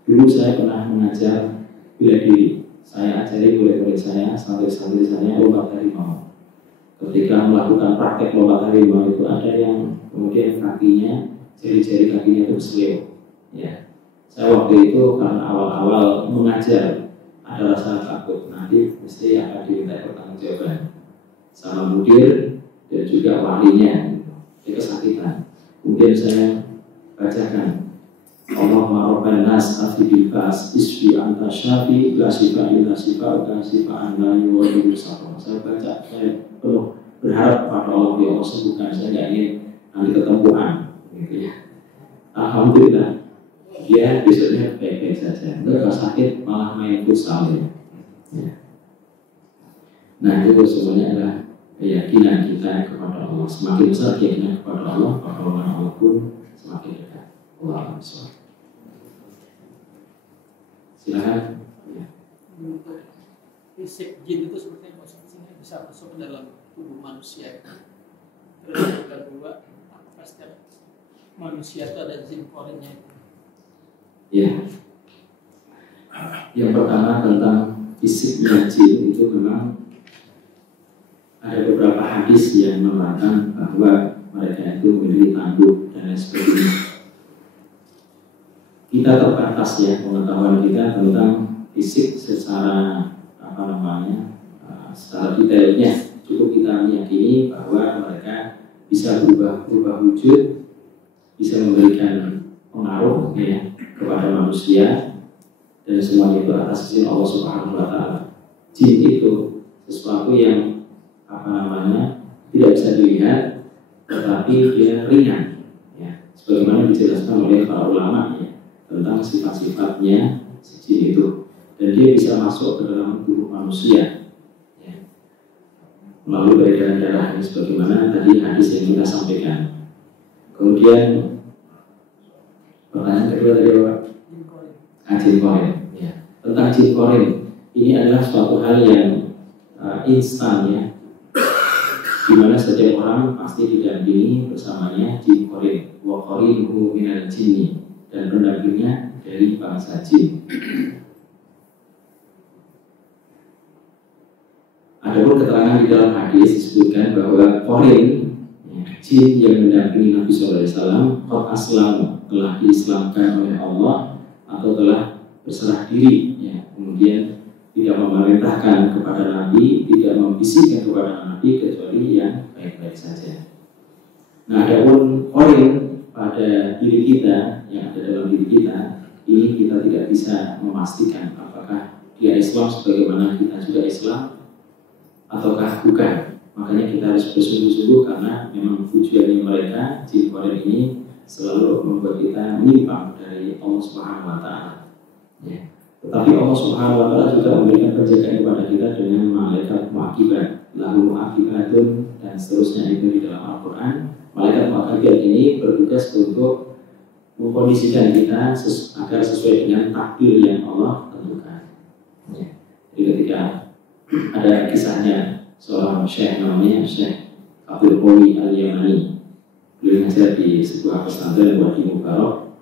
Dulu saya pernah mengajar bela diri, saya ajari murid-murid saya, santri-santri saya lompat harimau. Ketika melakukan praktek lompat harimau itu ada yang kemudian kakinya, jari-jari kakinya itu berseleo, ya. Saya waktu itu karena awal-awal mengajar ada rasa takut, nanti mesti akan diminta pertanggungjawaban sama mudir dan juga walinya, dia kesakitan. Kemudian saya bacakan Allahumma rabban nas afibil bas isfi anta syafi la sifa illa sifa wa sifa anna yuwadidu safa. Saya baca, saya penuh berharap pada Allah, ya Allah sembuhkan, saya tidak ingin nanti ketempuhan, gitu ya. Alhamdulillah dia besoknya baik-baik saja, enggak sakit, malah main futsal, ya. Nah itu semuanya adalah keyakinan kita kepada Allah. Semakin besar keyakinan kepada Allah, pertolongan Allah pun semakin dekat. Allah SWT. Silakan. Ya. Untuk fisik jin itu seperti yang bisa masuk ke dalam tubuh manusia. Terus yang kedua, apakah setiap manusia itu ada jin korinnya? Ya. Yang pertama tentang fisiknya jin itu memang ada beberapa hadis yang menerangkan bahwa mereka itu memiliki tanduk dan lain sebagainya. Kita terbatas ya pengetahuan kita tentang fisik secara secara detailnya. Cukup kita meyakini bahwa mereka bisa berubah wujud, bisa memberikan pengaruh ya kepada manusia, dan semuanya itu atas izin Allah Subhanahu wa Ta'ala. Jin itu sesuatu yang tidak bisa dilihat, tetapi dia ringan ya, sebagaimana dijelaskan oleh para ulama ya, tentang sifat-sifatnya si jin itu, dan dia bisa masuk ke dalam tubuh manusia ya, melalui peredaran darah ini, sebagaimana tadi hadis yang kita sampaikan. Kemudian pertanyaan kedua tadi apa? Jin korin ya. Tentang jin korin, ini adalah suatu hal yang instan ya, di mana setiap orang pasti didampingi bersamanya jin korin, wa qarinuhu minal jinni, dan pendampingnya dari bangsa jin. Adapun keterangan di dalam hadis disebutkan bahwa korin ya, jin yang mendampingi Nabi SAW qad aslam, telah diislamkan oleh Allah atau telah berserah diri ya, kemudian tidak memerintahkan kepada Nabi, tidak membisikkan kepada Nabi kecuali yang baik-baik saja. Nah, adapun korin pada diri kita, yang ada dalam diri kita, ini kita tidak bisa memastikan apakah dia Islam sebagaimana kita juga Islam ataukah bukan. Makanya kita harus bersungguh-sungguh, karena memang tujuannya mereka jin korin ini selalu membuat kita menyimpang dari Allah Subhanahu wa Ta'ala ya. Tetapi Allah Subhanahu wa Ta'ala juga memberikan penjagaan kepada kita dengan malaikat muaqibat, lahu muaqibatun, dan seterusnya itu di dalam Al-Quran. Malaikat muaqibat ini bertugas untuk mengkondisikan kita agar sesuai dengan takdir yang Allah tentukan ya. Jadi ketika ada kisahnya seorang syekh namanya Syekh Abdul Qawi Al-Yamani, beliau ngajar di sebuah pesantren Wadi Mubarak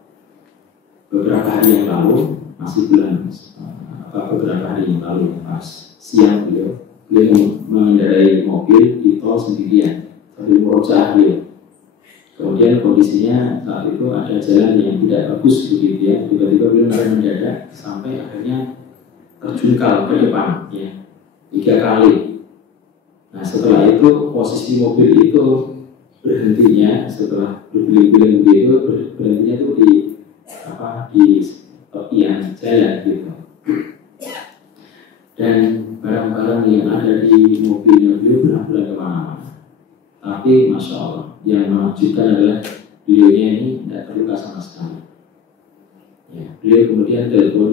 beberapa hari yang lalu, masih beberapa hari yang lalu, pas siang beliau mengendarai mobil di tol sendirian sambil murojaah beliau. Kemudian kondisinya saat itu ada jalan yang tidak bagus begitu ya, tiba-tiba beliau mendadak sampai akhirnya terjungkal ke depan ya 3 kali. Nah, setelah itu posisi mobil itu berhentinya setelah berguling-guling begitu, berhentinya itu di tepian jalan gitu. Dan barang-barang yang ada di mobilnya beliau benar-benar kemana-mana. Tapi Masya Allah, yang menakjubkan adalah beliaunya ini tidak terluka sama sekali ya. Beliau kemudian telepon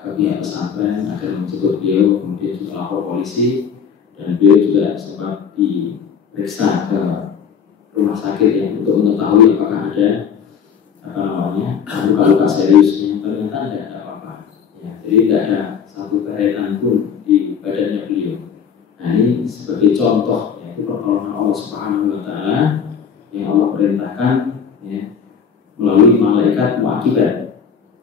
ke pihak pesantren agar menjemput beliau, kemudian juga lapor polisi, dan beliau juga sempat diperiksa ke rumah sakit ya, untuk mengetahui apakah ada luka-luka seriusnya. Ternyata tidak ada apa-apa ya. Jadi tidak ada satu keretan pun di badannya beliau. Nah, ini sebagai contoh yaitu pertolongan Allah Subhanahu wa Ta'ala yang Allah perintahkan ya, melalui malaikat muaqibat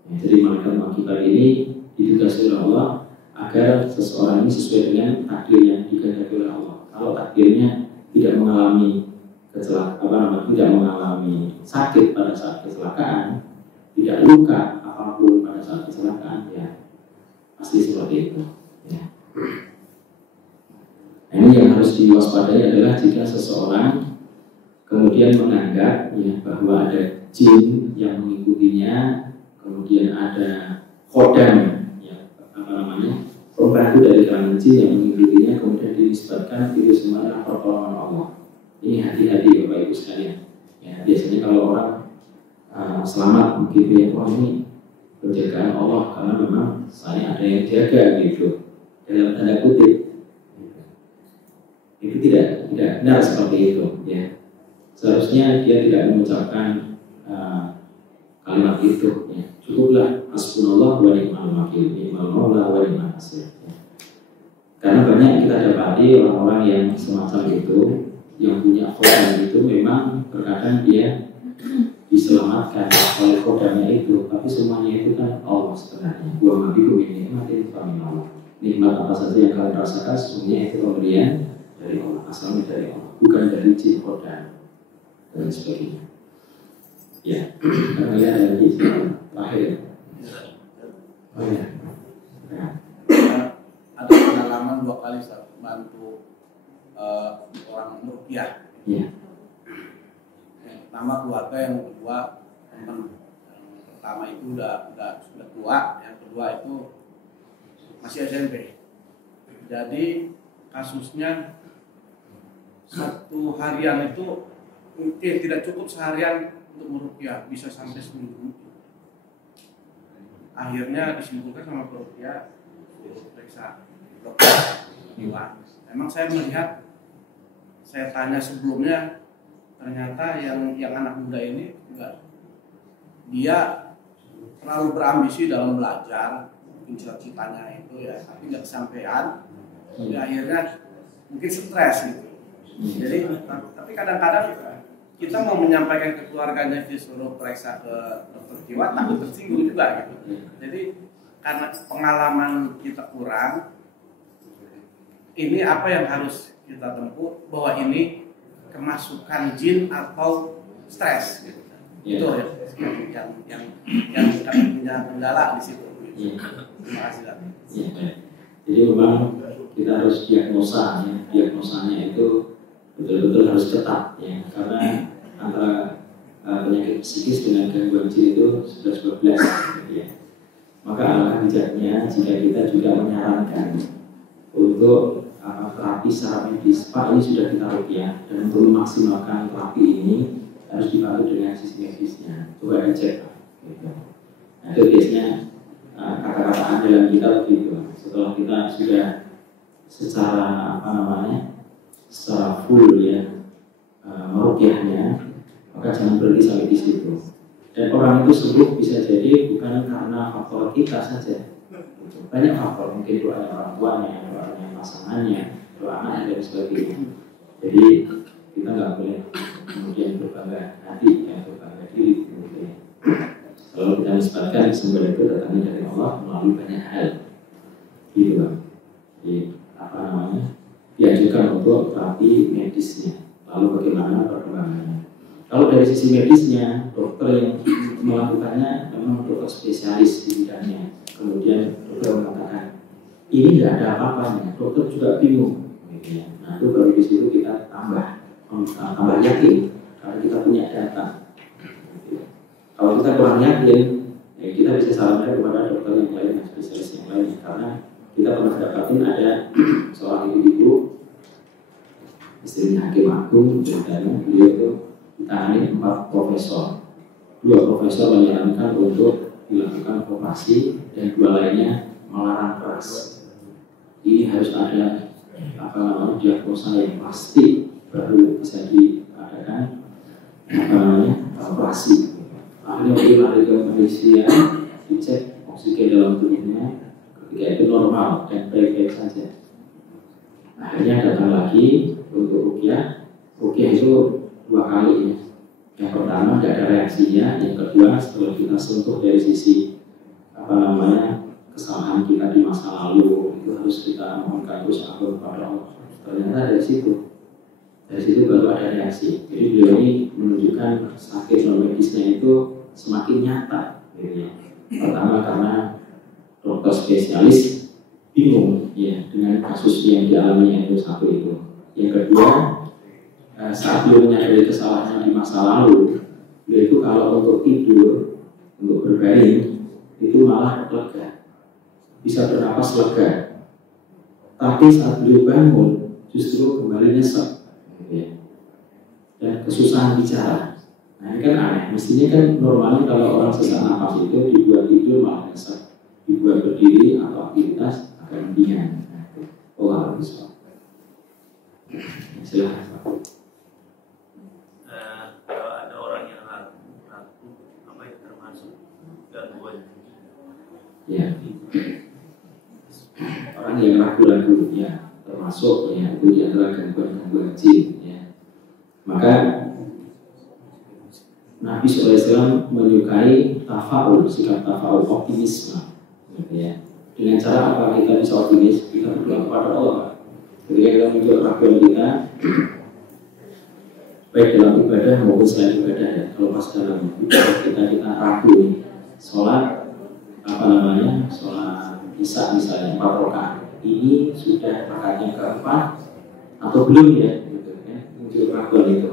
ya. Jadi malaikat muaqibat ini ditugasi oleh Allah agar seseorang ini sesuai dengan takdir yang dikehendaki oleh Allah. Kalau takdirnya tidak mengalami tidak mengalami sakit pada saat kecelakaan, tidak luka apapun pada saat kecelakaan, ya pasti seperti itu ya. Nah, ini yang harus diwaspadai adalah jika seseorang kemudian menganggap ya, bahwa ada jin yang mengikutinya, kemudian ada khodam ya, pembantu dari kalangan jin yang mengikutinya, kemudian dinisbatkan itu semuanya pertolongan Allah. Ini hati-hati Bapak Ibu sekalian ya. Biasanya kalau orang selamat begitu ya, wah ini penjagaan Allah karena memang saya ada yang jaga gitu, dalam tanda kutip. Itu tidak benar seperti itu, ya. Seharusnya dia tidak mengucapkan kalimat itu, ya. Cukuplah hasbunallah wa ni'mal wakil, ni'mal maula wa ni'mal nasir. Ya. Karena banyak kita dapati orang-orang yang semacam itu, yang punya khodam itu memang terkadang dia diselamatkan oleh khodamnya itu, tapi semuanya itu kan Allah sebenarnya. Wa ma bikum min ni'matin fa min Allah. Nikmat apa saja yang kalian rasakan semuanya itu pemberian dari Allah, asalnya dari Allah, bukan dari jin khodam dan sebagainya. Ya, karena ya ada lagi terakhir. Oh ya. Ada pengalaman 2 kali saya bantu orang ruqyah. Ya. Yang pertama keluarga, yang kedua teman. Yang pertama itu sudah tua, yang kedua itu masih SMP. Jadi kasusnya satu harian itu mungkin tidak cukup seharian untuk meruqyah, bisa sampai seminggu. Akhirnya disimpulkan sama peruqyah periksa dokter jiwa. Memang saya melihat, saya tanya sebelumnya, ternyata yang anak muda ini juga dia terlalu berambisi dalam belajar, mungkin cita-citanya itu ya, tapi nggak kesampaian. Jadi akhirnya mungkin stres gitu. Jadi tapi kadang-kadang kita mau menyampaikan ke keluarganya disuruh periksa ke dokter jiwa, takut tersinggung juga gitu. Jadi karena pengalaman kita kurang, ini apa yang harus kita tempuh, bahwa ini kemasukan jin atau stres gitu. Itu yang kami punya kendala di situ. Terima kasih. Jadi memang kita harus diagnosa, ya. Diagnosanya itu betul-betul harus ketat, ya, karena antara penyakit psikis dengan gangguan jin itu 11-12, ya. Maka alangkah bijaknya jika kita juga menyarankan untuk terapi secara medis. Pak, ini sudah kita ruqyah, dan untuk memaksimalkan terapi ini harus dibantu dengan sisi medisnya. Coba dicek, gitu. Nah, itu biasanya kata-kata andalan kita begitu. Setelah kita sudah secara secara full, ya, meruqyahnya, maka jangan berhenti sampai di situ. Dan orang itu sembuh bisa jadi bukan karena faktor kita saja. Banyak faktor, mungkin doa orang tuanya, doanya pasangannya, doa anaknya dan sebagainya. Jadi kita nggak boleh kemudian berbangga hati, ya, berbangga diri. Kemudian kalau kita nisbatkan sumber itu datangnya dari Allah melalui banyak hal, gitu Bang. Jadi diajukan untuk terapi medisnya. Lalu bagaimana perkembangannya? Kalau dari sisi medisnya, dokter yang melakukannya memang dokter spesialis di bidangnya. Kemudian dokter mengatakan ini tidak ada apa-apanya. Dokter juga bingung. Nah, itu baru di situ kita tambah yakin karena kita punya data. Kalau kita kurang yakin, ya kita bisa sarankan kepada dokter yang lain, spesialis yang lain. Karena kita pernah dapatin ada seorang ibu, istrinya hakim agung, ceritanya beliau itu ditangani 4 profesor. 2 profesor menyarankan untuk dilakukan operasi dan 2 lainnya melarang keras. Ini harus ada diagnosa yang pasti baru bisa diadakan operasi. Akhirnya beliau lari ke Malaysia, dicek oksigen dalam tubuhnya, ketika itu normal dan baik-baik saja. Akhirnya datang lagi untuk ruqyah. Ruqyah itu 2 kali, ya. Yang pertama tidak ada reaksinya, yang kedua setelah kita sentuh dari sisi kesalahan kita di masa lalu, itu harus kita mohonkan terus ampun kepada Allah. Ternyata dari situ baru ada reaksi. Jadi beliau ini menunjukkan sakit non medisnya itu semakin nyata, gitu ya. Pertama karena dokter spesialis bingung, ya, dengan kasus yang dialaminya itu satu itu. Yang kedua, saat beliau menyadari kesalahannya di masa lalu, beliau itu kalau untuk tidur, untuk berbaring, itu malah lega, bisa bernapas lega. Tapi saat beliau bangun, justru kembali nyesek, ya, dan kesusahan bicara. Nah, ini kan aneh. Mestinya kan normalnya kalau orang sesak nafas itu dibuat tidur malah nyesek, dibuat berdiri atau aktivitas akan mendingan. Oh, harus. Silahkan Pak. Kalau ada orang yang ragu, apa yang termasuk gangguan? Ya, orang yang ragu-ragu ya termasuk ya itu adalah gangguan jin ya. Maka Nabi SAW menyukai tafaul, sikap tafaul, optimisme ya. Dengan cara apa kita bisa optimis? Kita berdoa kepada Allah. Ketika kita muncul keraguan kita, baik dalam ibadah maupun selain ibadah ya. Kalau pas dalam ibadah kita ragu nih, sholat sholat isya misalnya 4 rakaat, ini sudah rakaatnya keempat atau belum ya, gitu ya, muncul keraguan itu.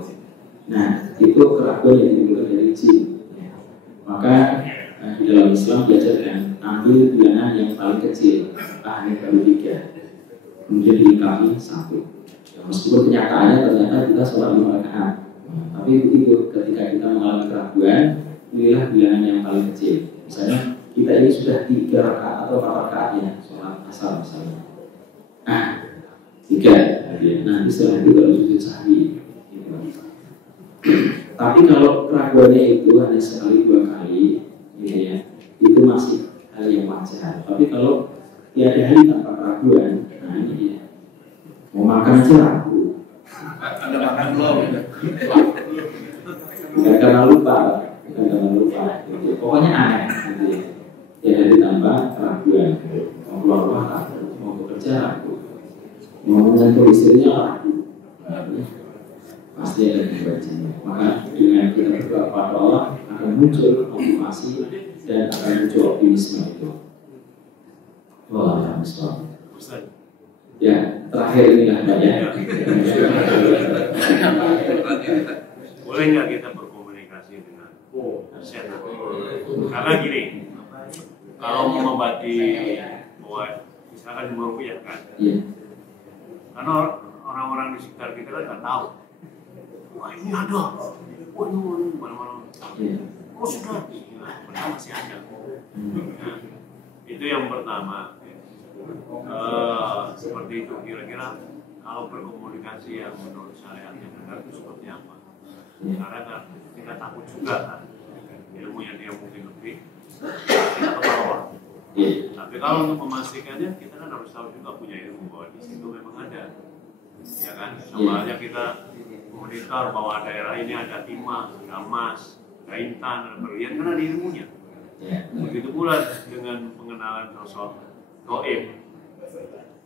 Nah, itu keraguan yang dimulai dari jin ya. Maka di dalam Islam diajarkan ambil bilangan yang paling kecil, ini baru 3, kemudian dilengkapi 1 ya, meskipun kenyataannya ternyata kita sholat 5 rakaat, tapi itu ketika kita mengalami keraguan, pilihlah bilangan yang paling kecil. Misalnya kita ini sudah 3 rakaat atau 4 rakaat ya, sholat asar misalnya 3, nanti setelah itu baru sujud sahwi gitu. Tapi kalau keraguannya itu hanya sekali 2 kali gitu ya, itu masih hal yang wajar. Tapi kalau tiada hari tanpa keraguan, nah ini dia, mau makan aja ragu, Ada makan belum? bukan karena lupa gitu. Pokoknya aneh gitu ya. Tiada hari tanpa keraguan, mau keluar rumah ragu, mau bekerja ragu, mau menyentuh istrinya ragu, pasti ada kewajiban. Maka dengan kita berdoa kepada Allah akan muncul motivasi dan akan muncul optimisme itu. Wah, Ustaz. Ya, terakhir inilah Pak ya. Boleh nggak kita berkomunikasi dengan setan? Karena gini, kalau mengobati misalkan meruqyah kan, karena orang-orang di sekitar kita kan nggak tahu. Wah ini ada, wah ini mana-mana. Oh sudah, padahal masih ada. Nah, itu yang pertama. Seperti itu kira-kira kalau berkomunikasi yang menurut syariat yang benar itu seperti apa? Karena kan kita takut juga kan ilmunya dia mungkin lebih kita ke bawah. Tapi kalau untuk memastikannya kita kan harus tahu juga punya ilmu bahwa di situ memang ada, ya kan? Sama aja kita monitor bahwa daerah ini ada timah, ada emas, ada intan, ada berlian, kan ada ilmunya. Begitu pula dengan pengenalan sosok goib,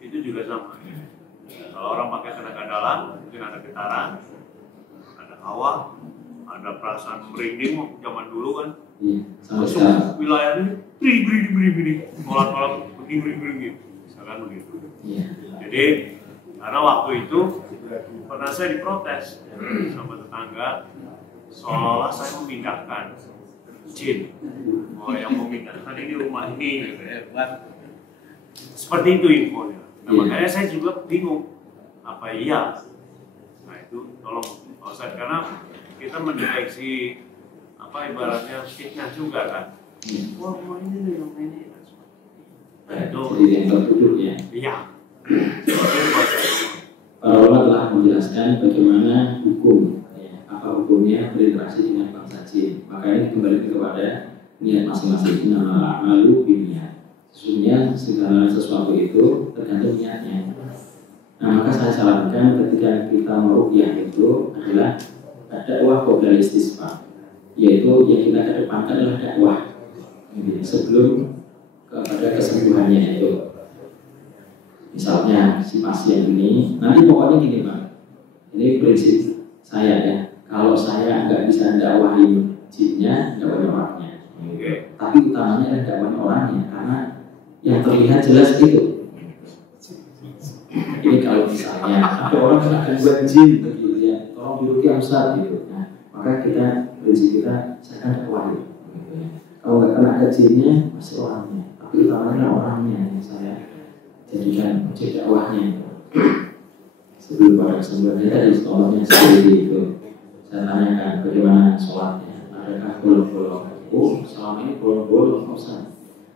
itu juga sama. Kalau orang pakai tenaga dalam, mungkin ada getaran, ada hawa, ada perasaan merinding zaman dulu kan. Masuk wilayahnya, beri, nolak, beri, misalkan begitu. Jadi karena waktu itu pernah saya diprotes sama tetangga, seolah-olah saya memindahkan jin, yang memindahkan ini rumah ini, seperti itu infonya. Nah, makanya saya juga bingung, apa iya? Nah itu tolong Pak Ustadz, karena kita mendeteksi apa ibaratnya fitnah juga kan. Wah rumah ini. Nah itu jadi yang tertutup ya. Iya. Para ulama telah menjelaskan bagaimana hukum, ya, apa hukumnya berinteraksi dengan bangsa jin. Maka ini kembali kepada niat masing-masing. Innamal a'malu binniyat. Sesungguhnya segala sesuatu itu tergantung niatnya. Nah, maka saya sarankan ketika kita meruqyah itu adalah dakwah qabla istisqa, yaitu yang kita kedepankan adalah dakwah sebelum kepada kesembuhannya itu. Misalnya si pasien ini, nanti pokoknya gini Pak, ini prinsip saya ya, kalau saya nggak bisa dakwahin jinnya, dakwahin orangnya. Tapi utamanya adalah dakwahin orangnya, karena yang terlihat jelas itu. Ini kalau misalnya ada orang kena gangguan jin gitu ya, tolong diruqyah Ustaz gitu. Nah, maka kita prinsip kita saya akan dakwahin. Kalau nggak kena ke jinnya, masih orangnya. Tapi utamanya orangnya yang saya jadikan objek dakwahnya. Sebelum pada kesembuhannya tadi sholatnya sendiri itu, saya tanyakan bagaimana sholatnya, adakah bolong-bolong? Oh, selama ini bolong-bolong Ustaz.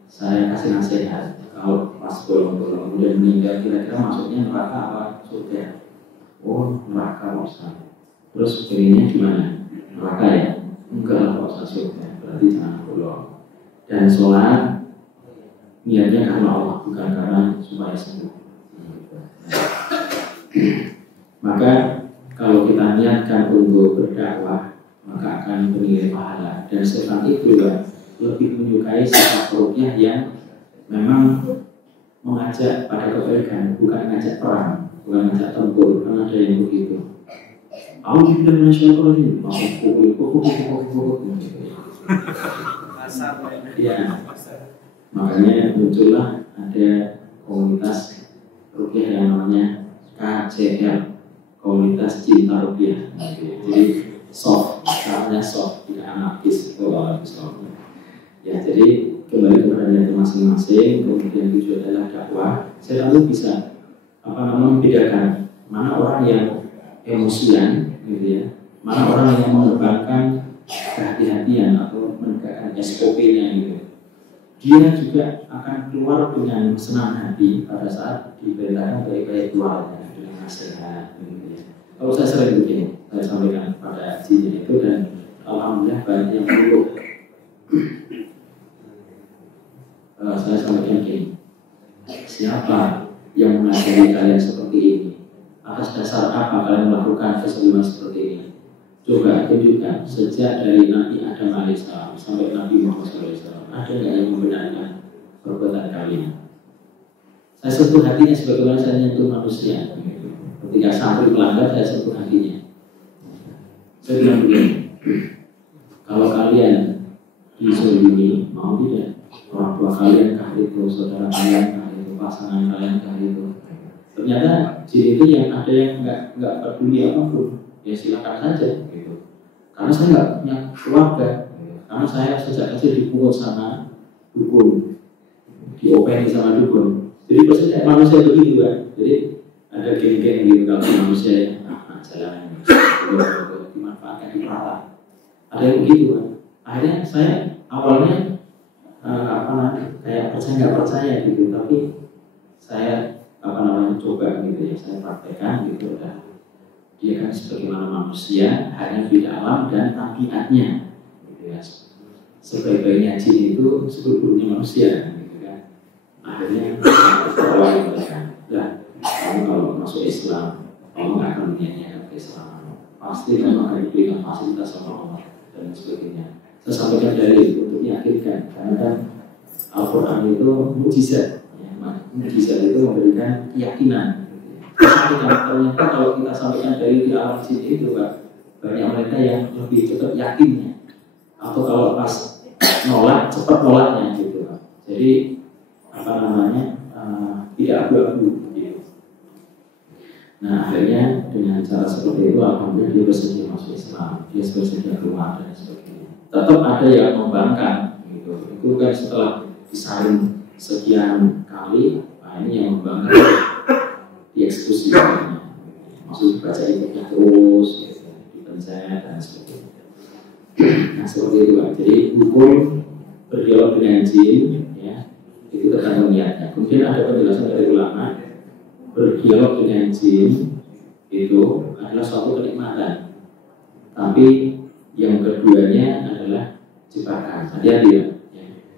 Saya kasih nasihat, kalau pas bolong-bolong kemudian meninggal kira-kira masuknya neraka apa surga. oh neraka Pak Ustaz. Terus pengennya gimana? Neraka ya? Enggak lah Pak Ustaz, surga. Berarti jangan bolong. Dan sholat niatnya karena Allah, bukan karena supaya sembuh. Maka kalau kita niatkan untuk berdakwah, maka akan bernilai pahala. Dan setan itu lebih menyukai sifat ruqyah yang memang mengajak pada kebaikan, bukan mengajak perang, bukan mengajak tempur. Karena ada yang begitu. Aku tidak menyukai ini, langsung pukul. Ya, makanya muncullah ada komunitas ruqyah yang namanya KCR, komunitas cinta ruqyah. Jadi soft, caranya soft, tidak anarkis itu orang Islam. Ya, jadi kembali kepada niat masing-masing. Kemudian tujuan adalah dakwah. Saya lalu bisa membedakan mana orang yang emosian, gitu ya, mana orang yang mengembangkan kehati-hatian atau menegakkan SOP-nya gitu. Dia juga akan keluar dengan senang hati pada saat diperintahkan baik-baik keluarnya dengan nasihat gitu ya. Kalau saya sering begini, saya sampaikan pada jinya itu dan alhamdulillah banyak yang perlu. Saya sampaikan gini, siapa yang mengajari kalian seperti ini? Atas dasar apa kalian melakukan keseliman seperti ini? Coba tunjukkan sejak dari Nabi Adam alaihissalam sampai Nabi Muhammad SAW, ada nggak yang membenarkan perbuatan kalian? Saya sentuh hatinya sebagaimana saya menyentuh manusia. Ketika santri pelanggar, saya sentuh hatinya. Saya bilang begini, kalau kalian dizolimi, mau tidak? Orang tua kalian kah itu, saudara kalian kah itu, pasangan kalian kah itu? Ternyata jin itu yang ada yang nggak peduli apapun, ya silakan saja gitu. Karena saya nggak punya keluarga, karena saya sejak kecil dipukul sama dukun, diopeni sama dukun. Jadi pasti kayak manusia begitu kan. Jadi ada geng-geng gitu kalau manusia jalan dimanfaatkan di perata. Ada yang begitu kan. Akhirnya saya awalnya kayak percaya nggak percaya gitu, tapi saya coba gitu ya, saya praktekkan gitu dan dia kan sebagaimana manusia hanya beda alam dan tabiatnya gitu ya. Sebaik-baiknya jin itu seburuk-buruknya manusia gitu kan. Akhirnya awal mereka dan kamu kalau masuk Islam kamu nggak akan menyanyikan Islam, pasti kamu akan diberikan fasilitas sama Allah dan sebagainya. Saya sampaikan dari untuk meyakinkan karena kan Al-Quran itu mukjizat ya, mukjizat itu memberikan keyakinan. Ternyata kalau kita sampaikan dari di alam sini itu Pak, banyak mereka yang lebih cepat yakinnya, atau kalau pas nolak cepat nolaknya gitu Pak. Jadi tidak abu-abu gitu. Nah akhirnya dengan cara seperti itu alhamdulillah dia bersedia masuk Islam, dia bersedia keluar dan sebagainya. Tetap ada yang membangkang gitu. Itu kan setelah disaring sekian kali, nah ini yang membangkang dieksekusi, maksud baca itu terus, gitu, dipencet dan sebagainya. Nah seperti itu Pak. Jadi hukum berdialog dengan jin, ya, itu tergantung niatnya. Kemudian ada penjelasan dari ulama, berdialog dengan jin itu adalah suatu kenikmatan, tapi yang keduanya adalah jebakan. Hati-hati ya.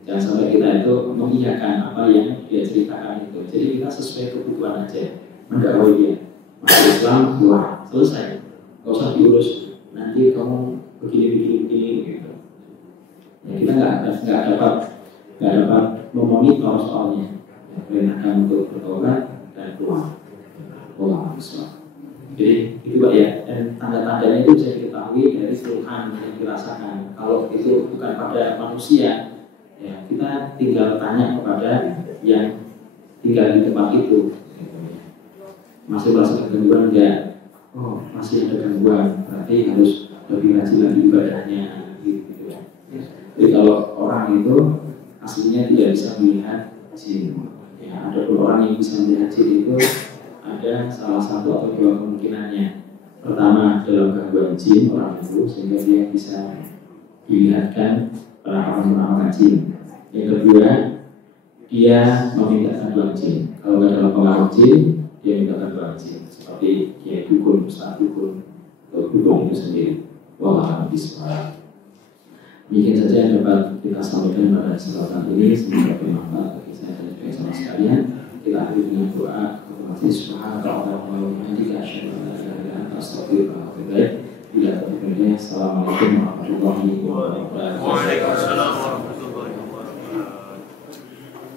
Jangan sampai kita itu mengiyakan apa yang dia ceritakan itu. Jadi kita sesuai kebutuhan aja. Mendakwai dia, masuk Islam, keluar, selesai. Gak usah diurus. Nanti kamu begini gitu. Ya, kita nggak dapat memonitor soalnya. Ya, perintahkan untuk bertobat dan keluar. Jadi itu Pak ya. Dan tanda-tandanya itu bisa diketahui dari keluhan yang dirasakan. Kalau itu bukan pada manusia, ya kita tinggal tanya kepada yang tinggal di tempat itu. Masih merasa gangguan enggak? Oh masih ada gangguan, berarti harus lebih rajin lagi ibadahnya gitu ya. Jadi kalau orang itu aslinya tidak bisa melihat jin, ya ada orang yang bisa melihat jin itu ada salah satu atau dua kemungkinannya. Pertama dalam gangguan jin orang itu sehingga dia bisa dilihatkan perawan jin. Yang kedua dia meminta bantuan jin. Kalau nggak dalam pengaruh jin, dia minta bantuan jin. seperti kiai dukun, ustaz dukun, dukun itu sendiri. Wallahu a'lam. Demikian saja yang dapat kita sampaikan pada kesempatan ini. Semoga bermanfaat bagi saya dan juga sama sekalian. Kita akhiri dengan doa kepada Subhanahu wa ta'ala. Asyhadu an la ilaha illa anta astaghfiruka wa atubu ilaik. Assalamualaikum warahmatullahi wabarakatuh. Waalaikumsalam.